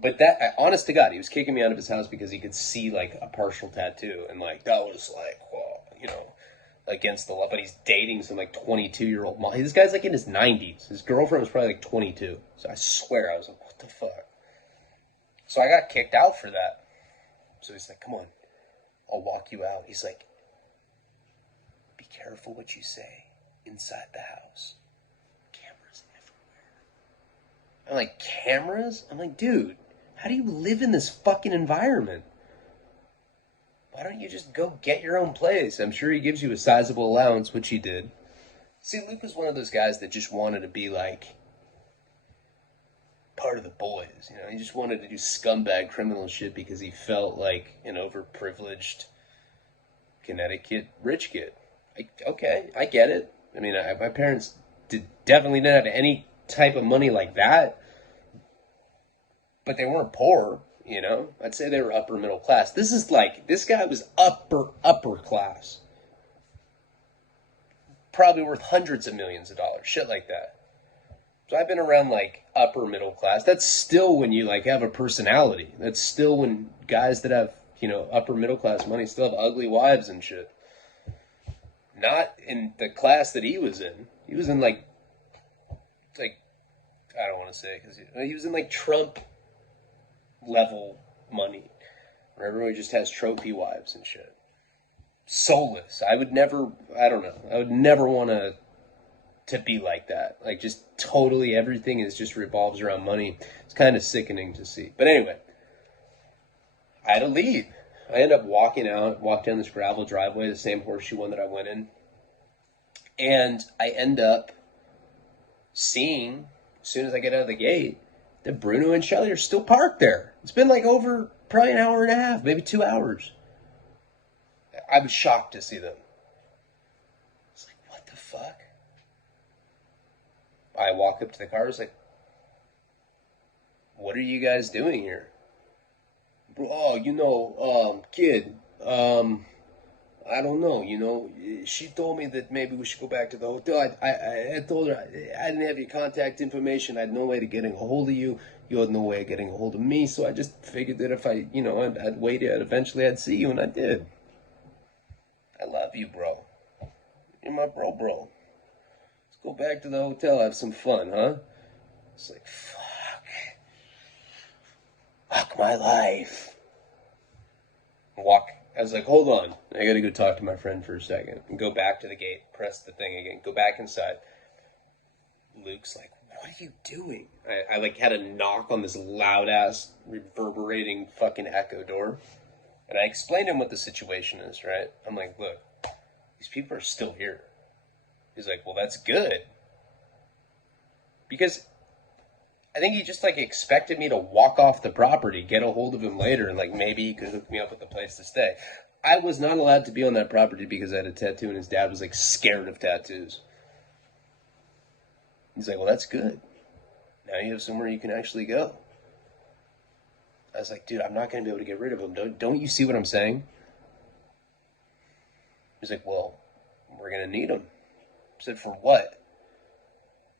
But that, honest to God, he was kicking me out of his house because he could see, like, a partial tattoo. And, like, that was, like, well, you know, against the law. But he's dating some, like, 22-year-old mom. This guy's, like, in his 90s. His girlfriend was probably, like, 22. So I swear, I was like, what the fuck? So I got kicked out for that. So he's like, come on, I'll walk you out. He's like, be careful what you say inside the house. Cameras everywhere. I'm like, cameras? I'm like, dude, how do you live in this fucking environment? Why don't you just go get your own place? I'm sure he gives you a sizable allowance, which he did. See, Luke was one of those guys that just wanted to be like part of the boys, you know. He just wanted to do scumbag criminal shit because he felt like an overprivileged Connecticut rich kid. Okay, I get it. I mean, my parents definitely didn't have any type of money like that, but they weren't poor, you know. I'd say they were upper middle class. This guy was upper class. Probably worth hundreds of millions of dollars, shit like that. So I've been around, like, upper middle class. That's still when you, like, have a personality. That's still when guys that have, you know, upper middle class money still have ugly wives and shit. Not in the class that he was in. He was in, like I don't want to say, because he was in, like, Trump level money, where everyone just has trophy wives and shit. Soulless. I would never want to be like that. Like, just totally everything just revolves around money. It's kind of sickening to see. But anyway, I had to leave. I ended up walked down this gravel driveway, the same horseshoe one that I went in. And I end up seeing, as soon as I get out of the gate, that Bruno and Shelly are still parked there. It's been like over probably an hour and a half, maybe 2 hours. I was shocked to see them. It's like, what the fuck? I walk up to the car, I was like, what are you guys doing here? Oh, you know, kid, I don't know, you know, she told me that maybe we should go back to the hotel. I told her I didn't have your contact information. I had no way of getting a hold of you. You had no way of getting a hold of me. So I just figured that if I'd wait, eventually I'd see you, and I did. I love you, bro. You're my bro. Let's go back to the hotel, have some fun, huh? It's like, fuck my life. I was like, hold on. I gotta go talk to my friend for a second. And go back to the gate, press the thing again, go back inside. Luke's like, what are you doing? I like had a knock on this loud ass reverberating fucking echo door. And I explained to him what the situation is, right? I'm like, look, these people are still here. He's like, well, that's good. Because I think he just, like, expected me to walk off the property, get a hold of him later, and, like, maybe he could hook me up with a place to stay. I was not allowed to be on that property because I had a tattoo, and his dad was, like, scared of tattoos. He's like, well, that's good. Now you have somewhere you can actually go. I was like, dude, I'm not going to be able to get rid of him. Don't you see what I'm saying? He's like, well, we're going to need him. I said, for what?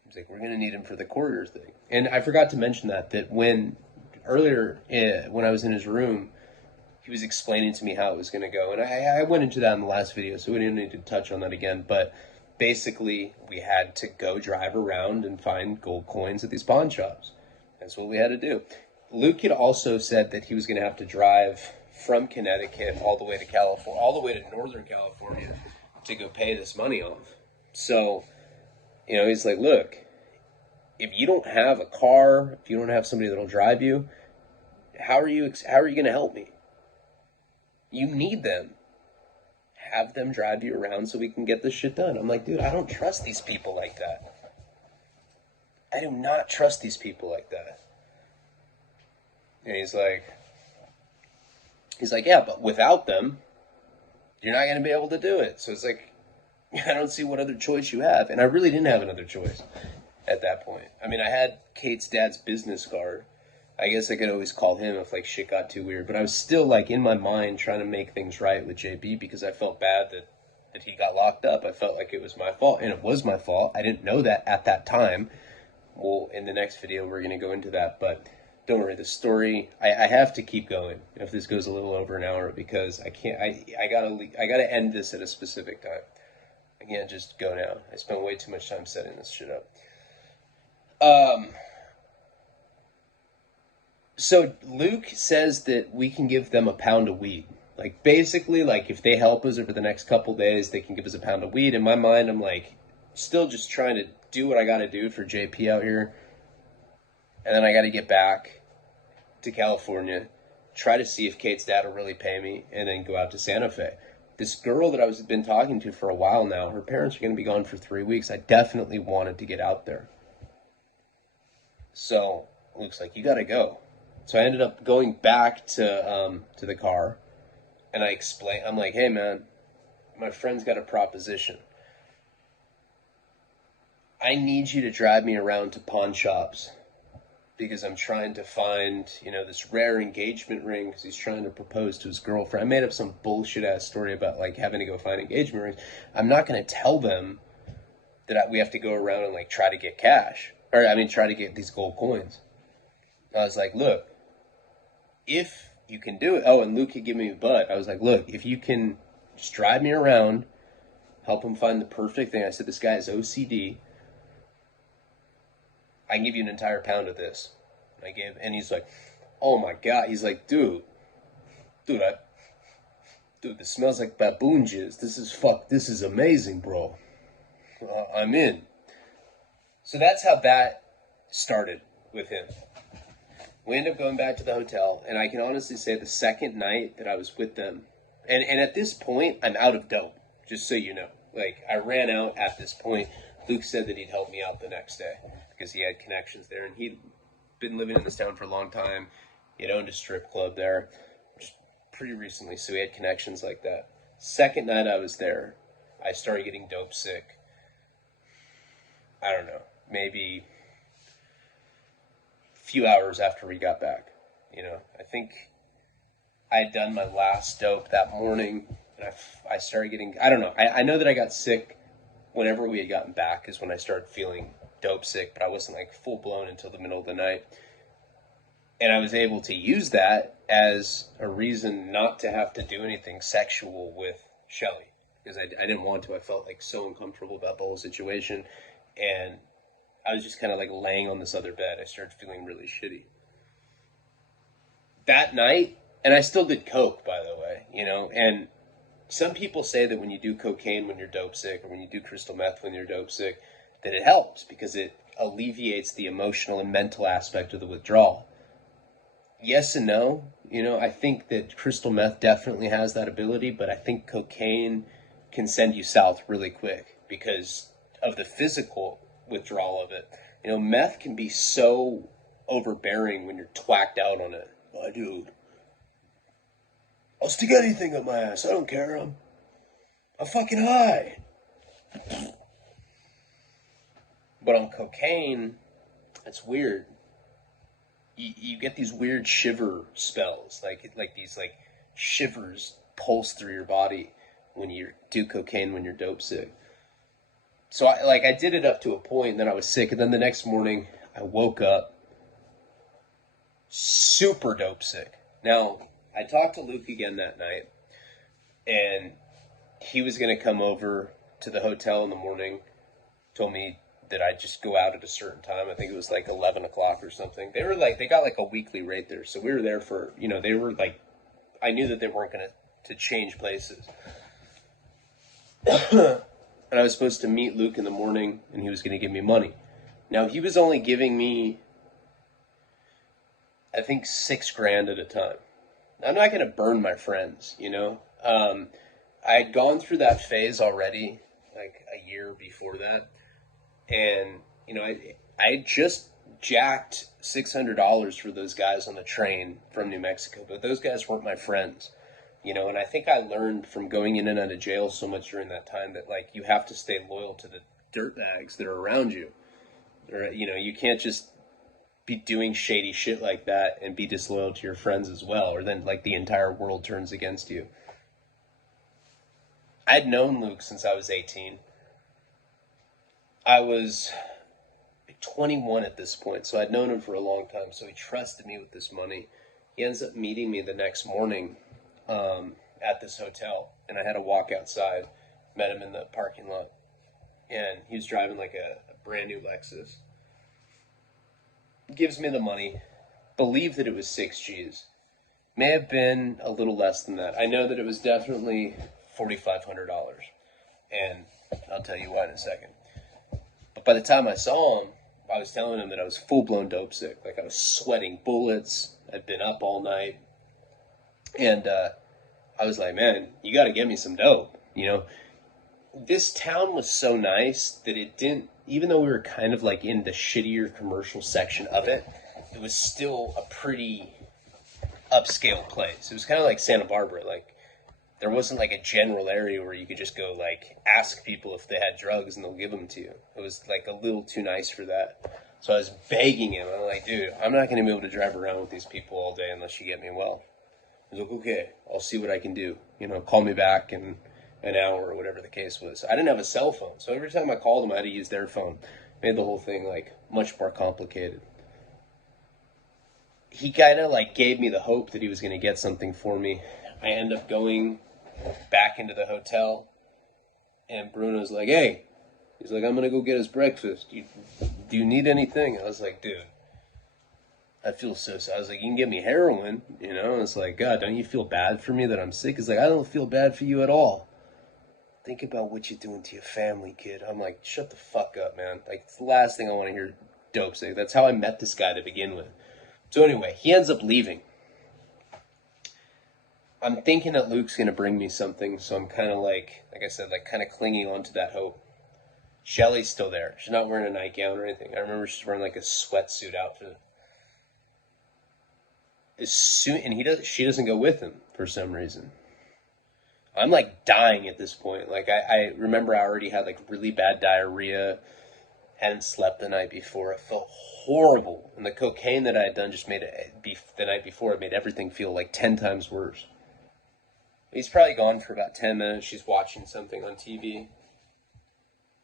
He's like, we're going to need him for the courier thing. And I forgot to mention that when I was in his room, he was explaining to me how it was going to go. And I went into that in the last video, so we didn't need to touch on that again. But basically, we had to go drive around and find gold coins at these pawn shops. That's what we had to do. Luke had also said that he was going to have to drive from Connecticut all the way to California, all the way to Northern California to go pay this money off. So, you know, he's like, look, if you don't have a car, if you don't have somebody that'll drive you, how are you going to help me? You need them. Have them drive you around so we can get this shit done. I'm like, dude, I don't trust these people like that. I do not trust these people like that. And he's like, yeah, but without them, you're not going to be able to do it. So it's like, I don't see what other choice you have. And I really didn't have another choice at that point. I mean, I had Kate's dad's business card. I guess I could always call him if like shit got too weird. But I was still like in my mind trying to make things right with JB because I felt bad that he got locked up. I felt like it was my fault, and it was my fault. I didn't know that at that time. Well, in the next video, we're going to go into that. But don't worry, the story, I have to keep going if this goes a little over an hour because I can't, I gotta end this at a specific time. I can't just go now. I spent way too much time setting this shit up. So Luke says that we can give them a pound of weed. Like, basically, like, if they help us over the next couple days, they can give us a pound of weed. In my mind, I'm like, still just trying to do what I gotta do for JP out here. And then I gotta get back to California, try to see if Kate's dad will really pay me, and then go out to Santa Fe. This girl that I've been talking to for a while now, her parents are going to be gone for 3 weeks. I definitely wanted to get out there. So, Luke's like, you got to go. So I ended up going back to the car, and I explained, I'm like, hey man, my friend's got a proposition. I need you to drive me around to pawn shops because I'm trying to find, this rare engagement ring because he's trying to propose to his girlfriend. I made up some bullshit ass story about like having to go find engagement rings. I'm not going to tell them that we have to go around and like try to get cash, or try to get these gold coins. I was like, look, if you can do it. Oh, and Luke could give me a butt. I was like, look, if you can just drive me around, help him find the perfect thing. I said, this guy has OCD. I can give you an entire pound of this. And he's like, oh my God. He's like, dude, this smells like baboon jizz. This is amazing, bro. I'm in. So that's how that started with him. We ended up going back to the hotel, and I can honestly say the second night that I was with them, and at this point, I'm out of dope, just so you know. Like, I ran out at this point. Luke said that he'd help me out the next day because he had connections there, and he'd been living in this town for a long time. He had owned a strip club there just pretty recently, so he had connections like that. Second night I was there, I started getting dope sick. I don't know, maybe a few hours after we got back. I think I had done my last dope that morning, and I started getting, I don't know, I know that I got sick whenever we had gotten back is when I started feeling dope sick, but I wasn't like full blown until the middle of the night. And I was able to use that as a reason not to have to do anything sexual with Shelly because I didn't want to. I felt like so uncomfortable about the whole situation, and I was just kind of like laying on this other bed. I started feeling really shitty. That night, and I still did coke, by the way, and some people say that when you do cocaine when you're dope sick, or when you do crystal meth when you're dope sick, that it helps because it alleviates the emotional and mental aspect of the withdrawal. Yes and no. I think that crystal meth definitely has that ability, but I think cocaine can send you south really quick because of the physical withdrawal of it. Meth can be so overbearing when you're twacked out on it. Oh, dude, I'll stick anything up my ass. I don't care. I'm fucking high. But on cocaine, it's weird. You get these weird shiver spells, like these shivers pulse through your body when you do cocaine when you're dope sick. So I did it up to a point, and then I was sick, and then the next morning I woke up super dope sick. Now, I talked to Luke again that night, and he was going to come over to the hotel in the morning, told me that I'd just go out at a certain time. I think it was like 11 o'clock or something. They got like a weekly rate there, so we were there for, they were like, I knew that they weren't going to change places. And I was supposed to meet Luke in the morning, and he was going to give me money. Now, he was only giving me, I think, $6,000 at a time. I'm not going to burn my friends, I had gone through that phase already, like a year before that. And, I had just jacked $600 for those guys on the train from New Mexico, but those guys weren't my friends. And I think I learned from going in and out of jail so much during that time that like you have to stay loyal to the dirtbags that are around you. Or you can't just be doing shady shit like that and be disloyal to your friends as well, or then like the entire world turns against you. I'd known Luke since I was 18. I was 21 at this point, so I'd known him for a long time, so he trusted me with this money. He ends up meeting me the next morning at this hotel, and I had to walk outside, met him in the parking lot, and he was driving like a brand new Lexus. Gives me the money, believe that it was 6 G's. May have been a little less than that. I know that it was definitely $4,500, and I'll tell you why in a second. But by the time I saw him, I was telling him that I was full-blown dope sick. Like, I was sweating bullets. I'd been up all night. And I was like, man, you got to get me some dope. This town was so nice that it didn't, even though we were kind of like in the shittier commercial section of it, it was still a pretty upscale place. It was kind of like Santa Barbara. Like, there wasn't like a general area where you could just go like ask people if they had drugs and they'll give them to you. It was like a little too nice for that. So I was begging him. I'm like, dude, I'm not going to be able to drive around with these people all day unless you get me well. He's like, okay, I'll see what I can do. Call me back in an hour or whatever the case was. I didn't have a cell phone, so every time I called them, I had to use their phone. Made the whole thing like much more complicated. He kind of like gave me the hope that he was going to get something for me. I end up going back into the hotel, and Bruno's like, hey, he's like, I'm going to go get us breakfast. Do you need anything? I was like, dude, I feel so sad. I was like, you can get me heroin, It's like, God, don't you feel bad for me that I'm sick? He's like, I don't feel bad for you at all. Think about what you're doing to your family, kid. I'm like, shut the fuck up, man. Like, it's the last thing I want to hear dope say. That's how I met this guy to begin with. So anyway, he ends up leaving. I'm thinking that Luke's going to bring me something, so I'm kind of like I said, like kind of clinging on to that hope. Shelly's still there. She's not wearing a nightgown or anything. I remember she's wearing like a sweatsuit outfit. She doesn't go with him for some reason. I'm like dying at this point. Like I remember I already had like really bad diarrhea, hadn't slept the night before. I felt horrible, and the cocaine that I had done just made it the night before. It made everything feel like 10 times worse. He's probably gone for about 10 minutes. She's watching something on TV,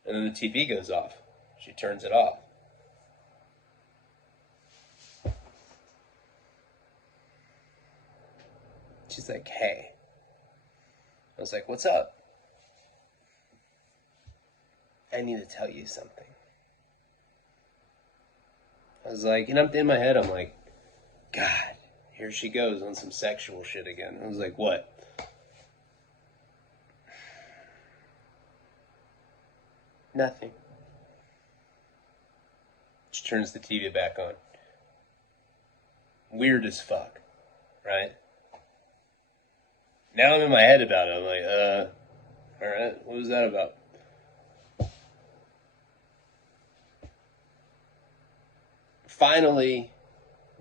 and then the TV goes off. She turns it off. She's like, hey. I was like, what's up? I need to tell you something. I was like, and I'm in my head, I'm like, God, here she goes on some sexual shit again. I was like, what? Nothing. She turns the TV back on. Weird as fuck, right? Now I'm in my head about it. I'm like, alright, what was that about? Finally,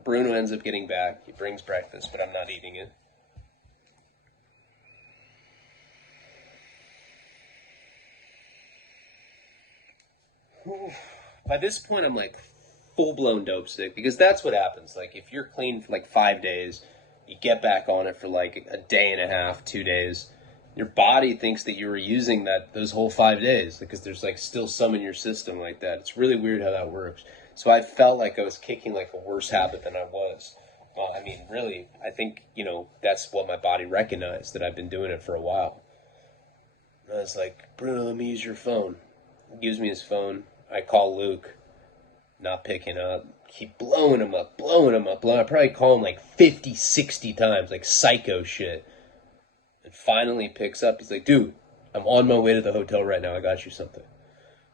Bruno ends up getting back. He brings breakfast, but I'm not eating it. By this point, I'm like full-blown dope sick, because that's what happens. Like, if you're clean for like 5 days, you get back on it for like a day and a half, 2 days, your body thinks that you were using those whole 5 days, because there's like still some in your system like that. It's really weird how that works. So I felt like I was kicking like a worse habit than I was. I mean, really, I think, that's what my body recognized, that I've been doing it for a while. And I was like, Bruno, let me use your phone. He gives me his phone. I call Luke, not picking up. Keep blowing him up. I probably call him like 50, 60 times, like psycho shit. And finally he picks up. He's like, dude, I'm on my way to the hotel right now. I got you something.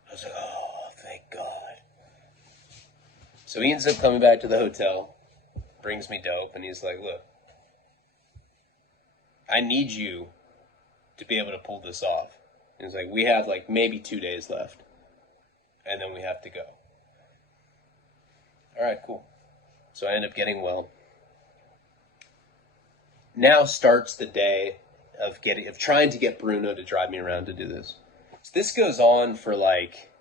I was like, oh, thank God. So he ends up coming back to the hotel, brings me dope, and he's like, look, I need you to be able to pull this off. And he's like, we have like maybe 2 days left, and then we have to go. All right, cool. So I end up getting well. now starts the day of trying to get Bruno to drive me around to do this. So this goes on for like,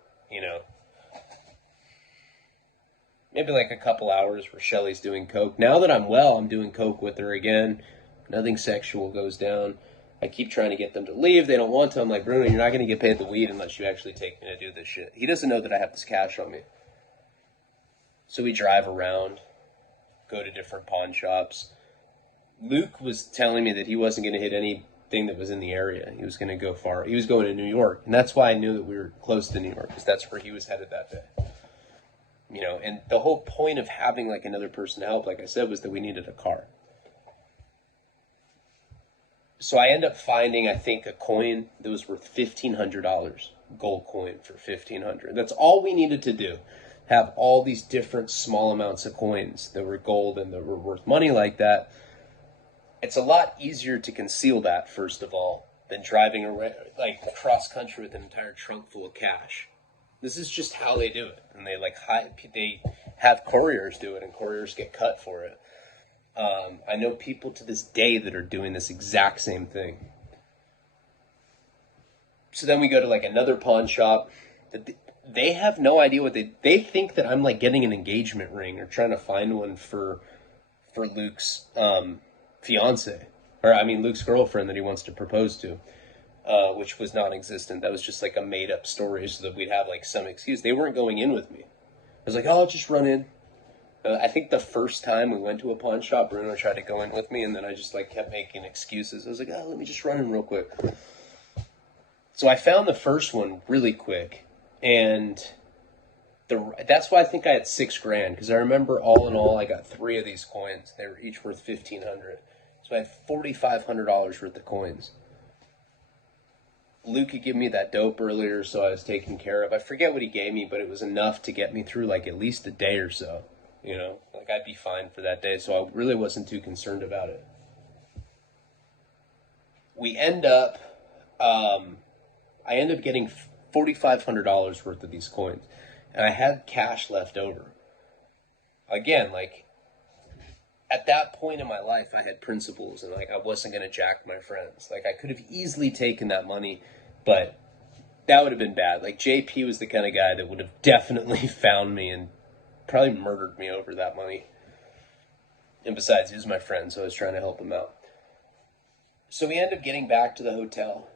maybe like a couple hours where Shelly's doing coke. Now that I'm well, I'm doing coke with her again. Nothing sexual goes down. I keep trying to get them to leave. They don't want to. I'm like, Bruno, you're not going to get paid the weed unless you actually take me to do this shit. He doesn't know that I have this cash on me. So we drive around, go to different pawn shops. Luke was telling me that he wasn't going to hit anything that was in the area. He was going to go far. He was going to New York. And that's why I knew that we were close to New York, because that's where he was headed that day. And the whole point of having like another person to help, like I said, was that we needed a car. So I end up finding, I think, a coin that was worth $1,500, gold coin for $1,500. That's all we needed to do. Have all these different small amounts of coins that were gold and that were worth money like that. It's a lot easier to conceal that, first of all, than driving around, like cross country with an entire trunk full of cash. This is just how they do it, and they have couriers do it, and couriers get cut for it. I know people to this day that are doing this exact same thing. So then we go to like another pawn shop. They have no idea what they think that I'm like getting an engagement ring or trying to find one for Luke's fiance, Luke's girlfriend that he wants to propose to, which was non-existent. That was just like a made-up story so that we'd have like some excuse. They weren't going in with me. I was like, oh, I'll just run in. I think the first time we went to a pawn shop, Bruno tried to go in with me, and then I just like kept making excuses. I was like, oh, let me just run in real quick. So I found the first one really quick, and that's why I think I had $6,000, because I remember all in all I got 3 of these coins. They were each worth $1,500. So I had $4,500 worth of coins. Luke had given me that dope earlier, so I was taken care of. I forget what he gave me, but it was enough to get me through like at least a day or so. Like I'd be fine for that day, so I really wasn't too concerned about it. We end up, I end up getting $4,500 worth of these coins, and I had cash left over. Again, like, at that point in my life, I had principles, and like I wasn't going to jack my friends. Like, I could have easily taken that money, but that would have been bad. Like, JP was the kind of guy that would have definitely found me and probably murdered me over that money. And besides, he was my friend, so I was trying to help him out. So we end up getting back to the hotel.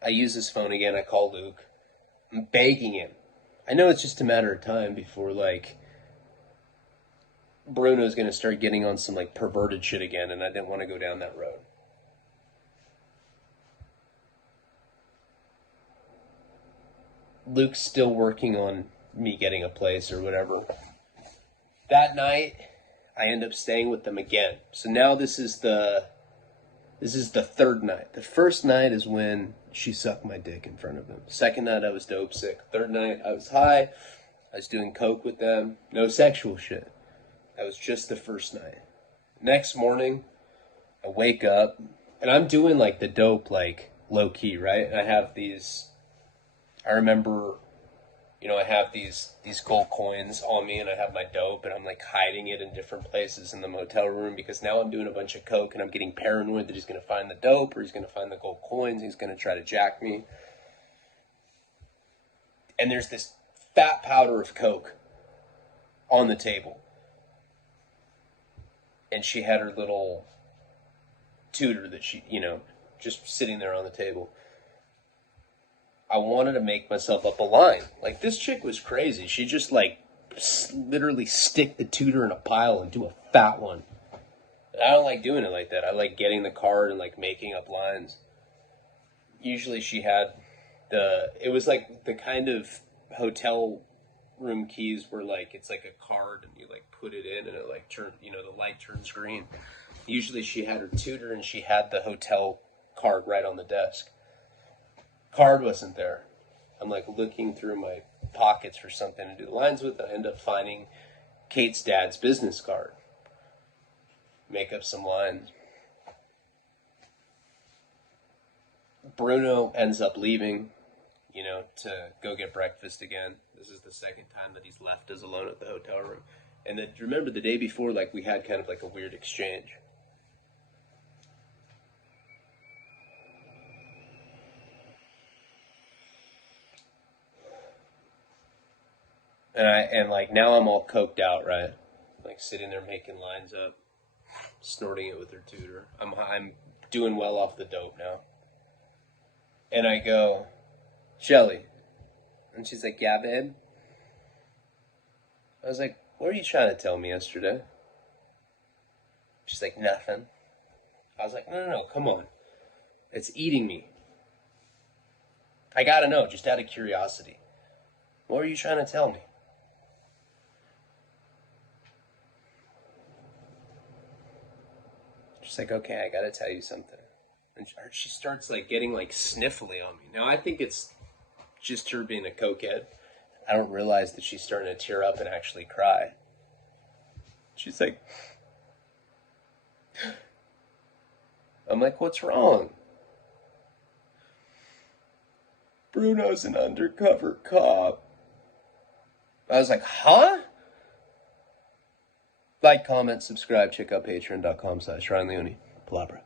I use his phone again. I call Luke. I'm begging him. I know it's just a matter of time before, like, Bruno's going to start getting on some, like, perverted shit again, and I didn't want to go down that road. Luke's still working on me getting a place or whatever. That night, I end up staying with them again. So now this is the third night. The first night is when she sucked my dick in front of them. Second night, I was dope sick. Third night, I was high. I was doing coke with them. No sexual shit. That was just the first night. Next morning, I wake up, and I'm doing, like, the dope, like, low-key, right? And I have these... I remember... I have these gold coins on me, and I have my dope, and I'm, like, hiding it in different places in the motel room, because now I'm doing a bunch of coke, and I'm getting paranoid that he's going to find the dope, or he's going to find the gold coins, he's going to try to jack me. And there's this fat powder of coke on the table. And she had her little tutor that she, just sitting there on the table. I wanted to make myself up a line. Like, this chick was crazy. She just, like, literally stick the tutor in a pile and do a fat one. I don't like doing it like that. I like getting the card and, like, making up lines. Usually she had it was, like, the kind of hotel room keys where, like, it's like a card and you, like, put it in and it, like, the light turns green. Usually she had her tutor and she had the hotel card right on the desk. Card wasn't there. I'm like looking through my pockets for something to do lines with. I end up finding Kate's dad's business card. Make up some lines. Bruno ends up leaving, to go get breakfast again. This is the second time that he's left us alone at the hotel room. And then, remember the day before, like, we had kind of like a weird exchange. And like now I'm all coked out, right? Like sitting there making lines up, snorting it with her tutor. I'm doing well off the dope now. And I go, Shelly. And she's like, yeah, babe. I was like, what were you trying to tell me yesterday? She's like, nothing. I was like, no, come on. It's eating me. I gotta know, just out of curiosity. What were you trying to tell me? She's like, okay, I gotta tell you something. And she starts like getting like sniffly on me. Now I think it's just her being a cokehead. I don't realize that she's starting to tear up and actually cry. She's like, I'm like, what's wrong? Bruno's an undercover cop. I was like, huh? Like, comment, subscribe, check out patreon.com/RyanLeone. Palabra.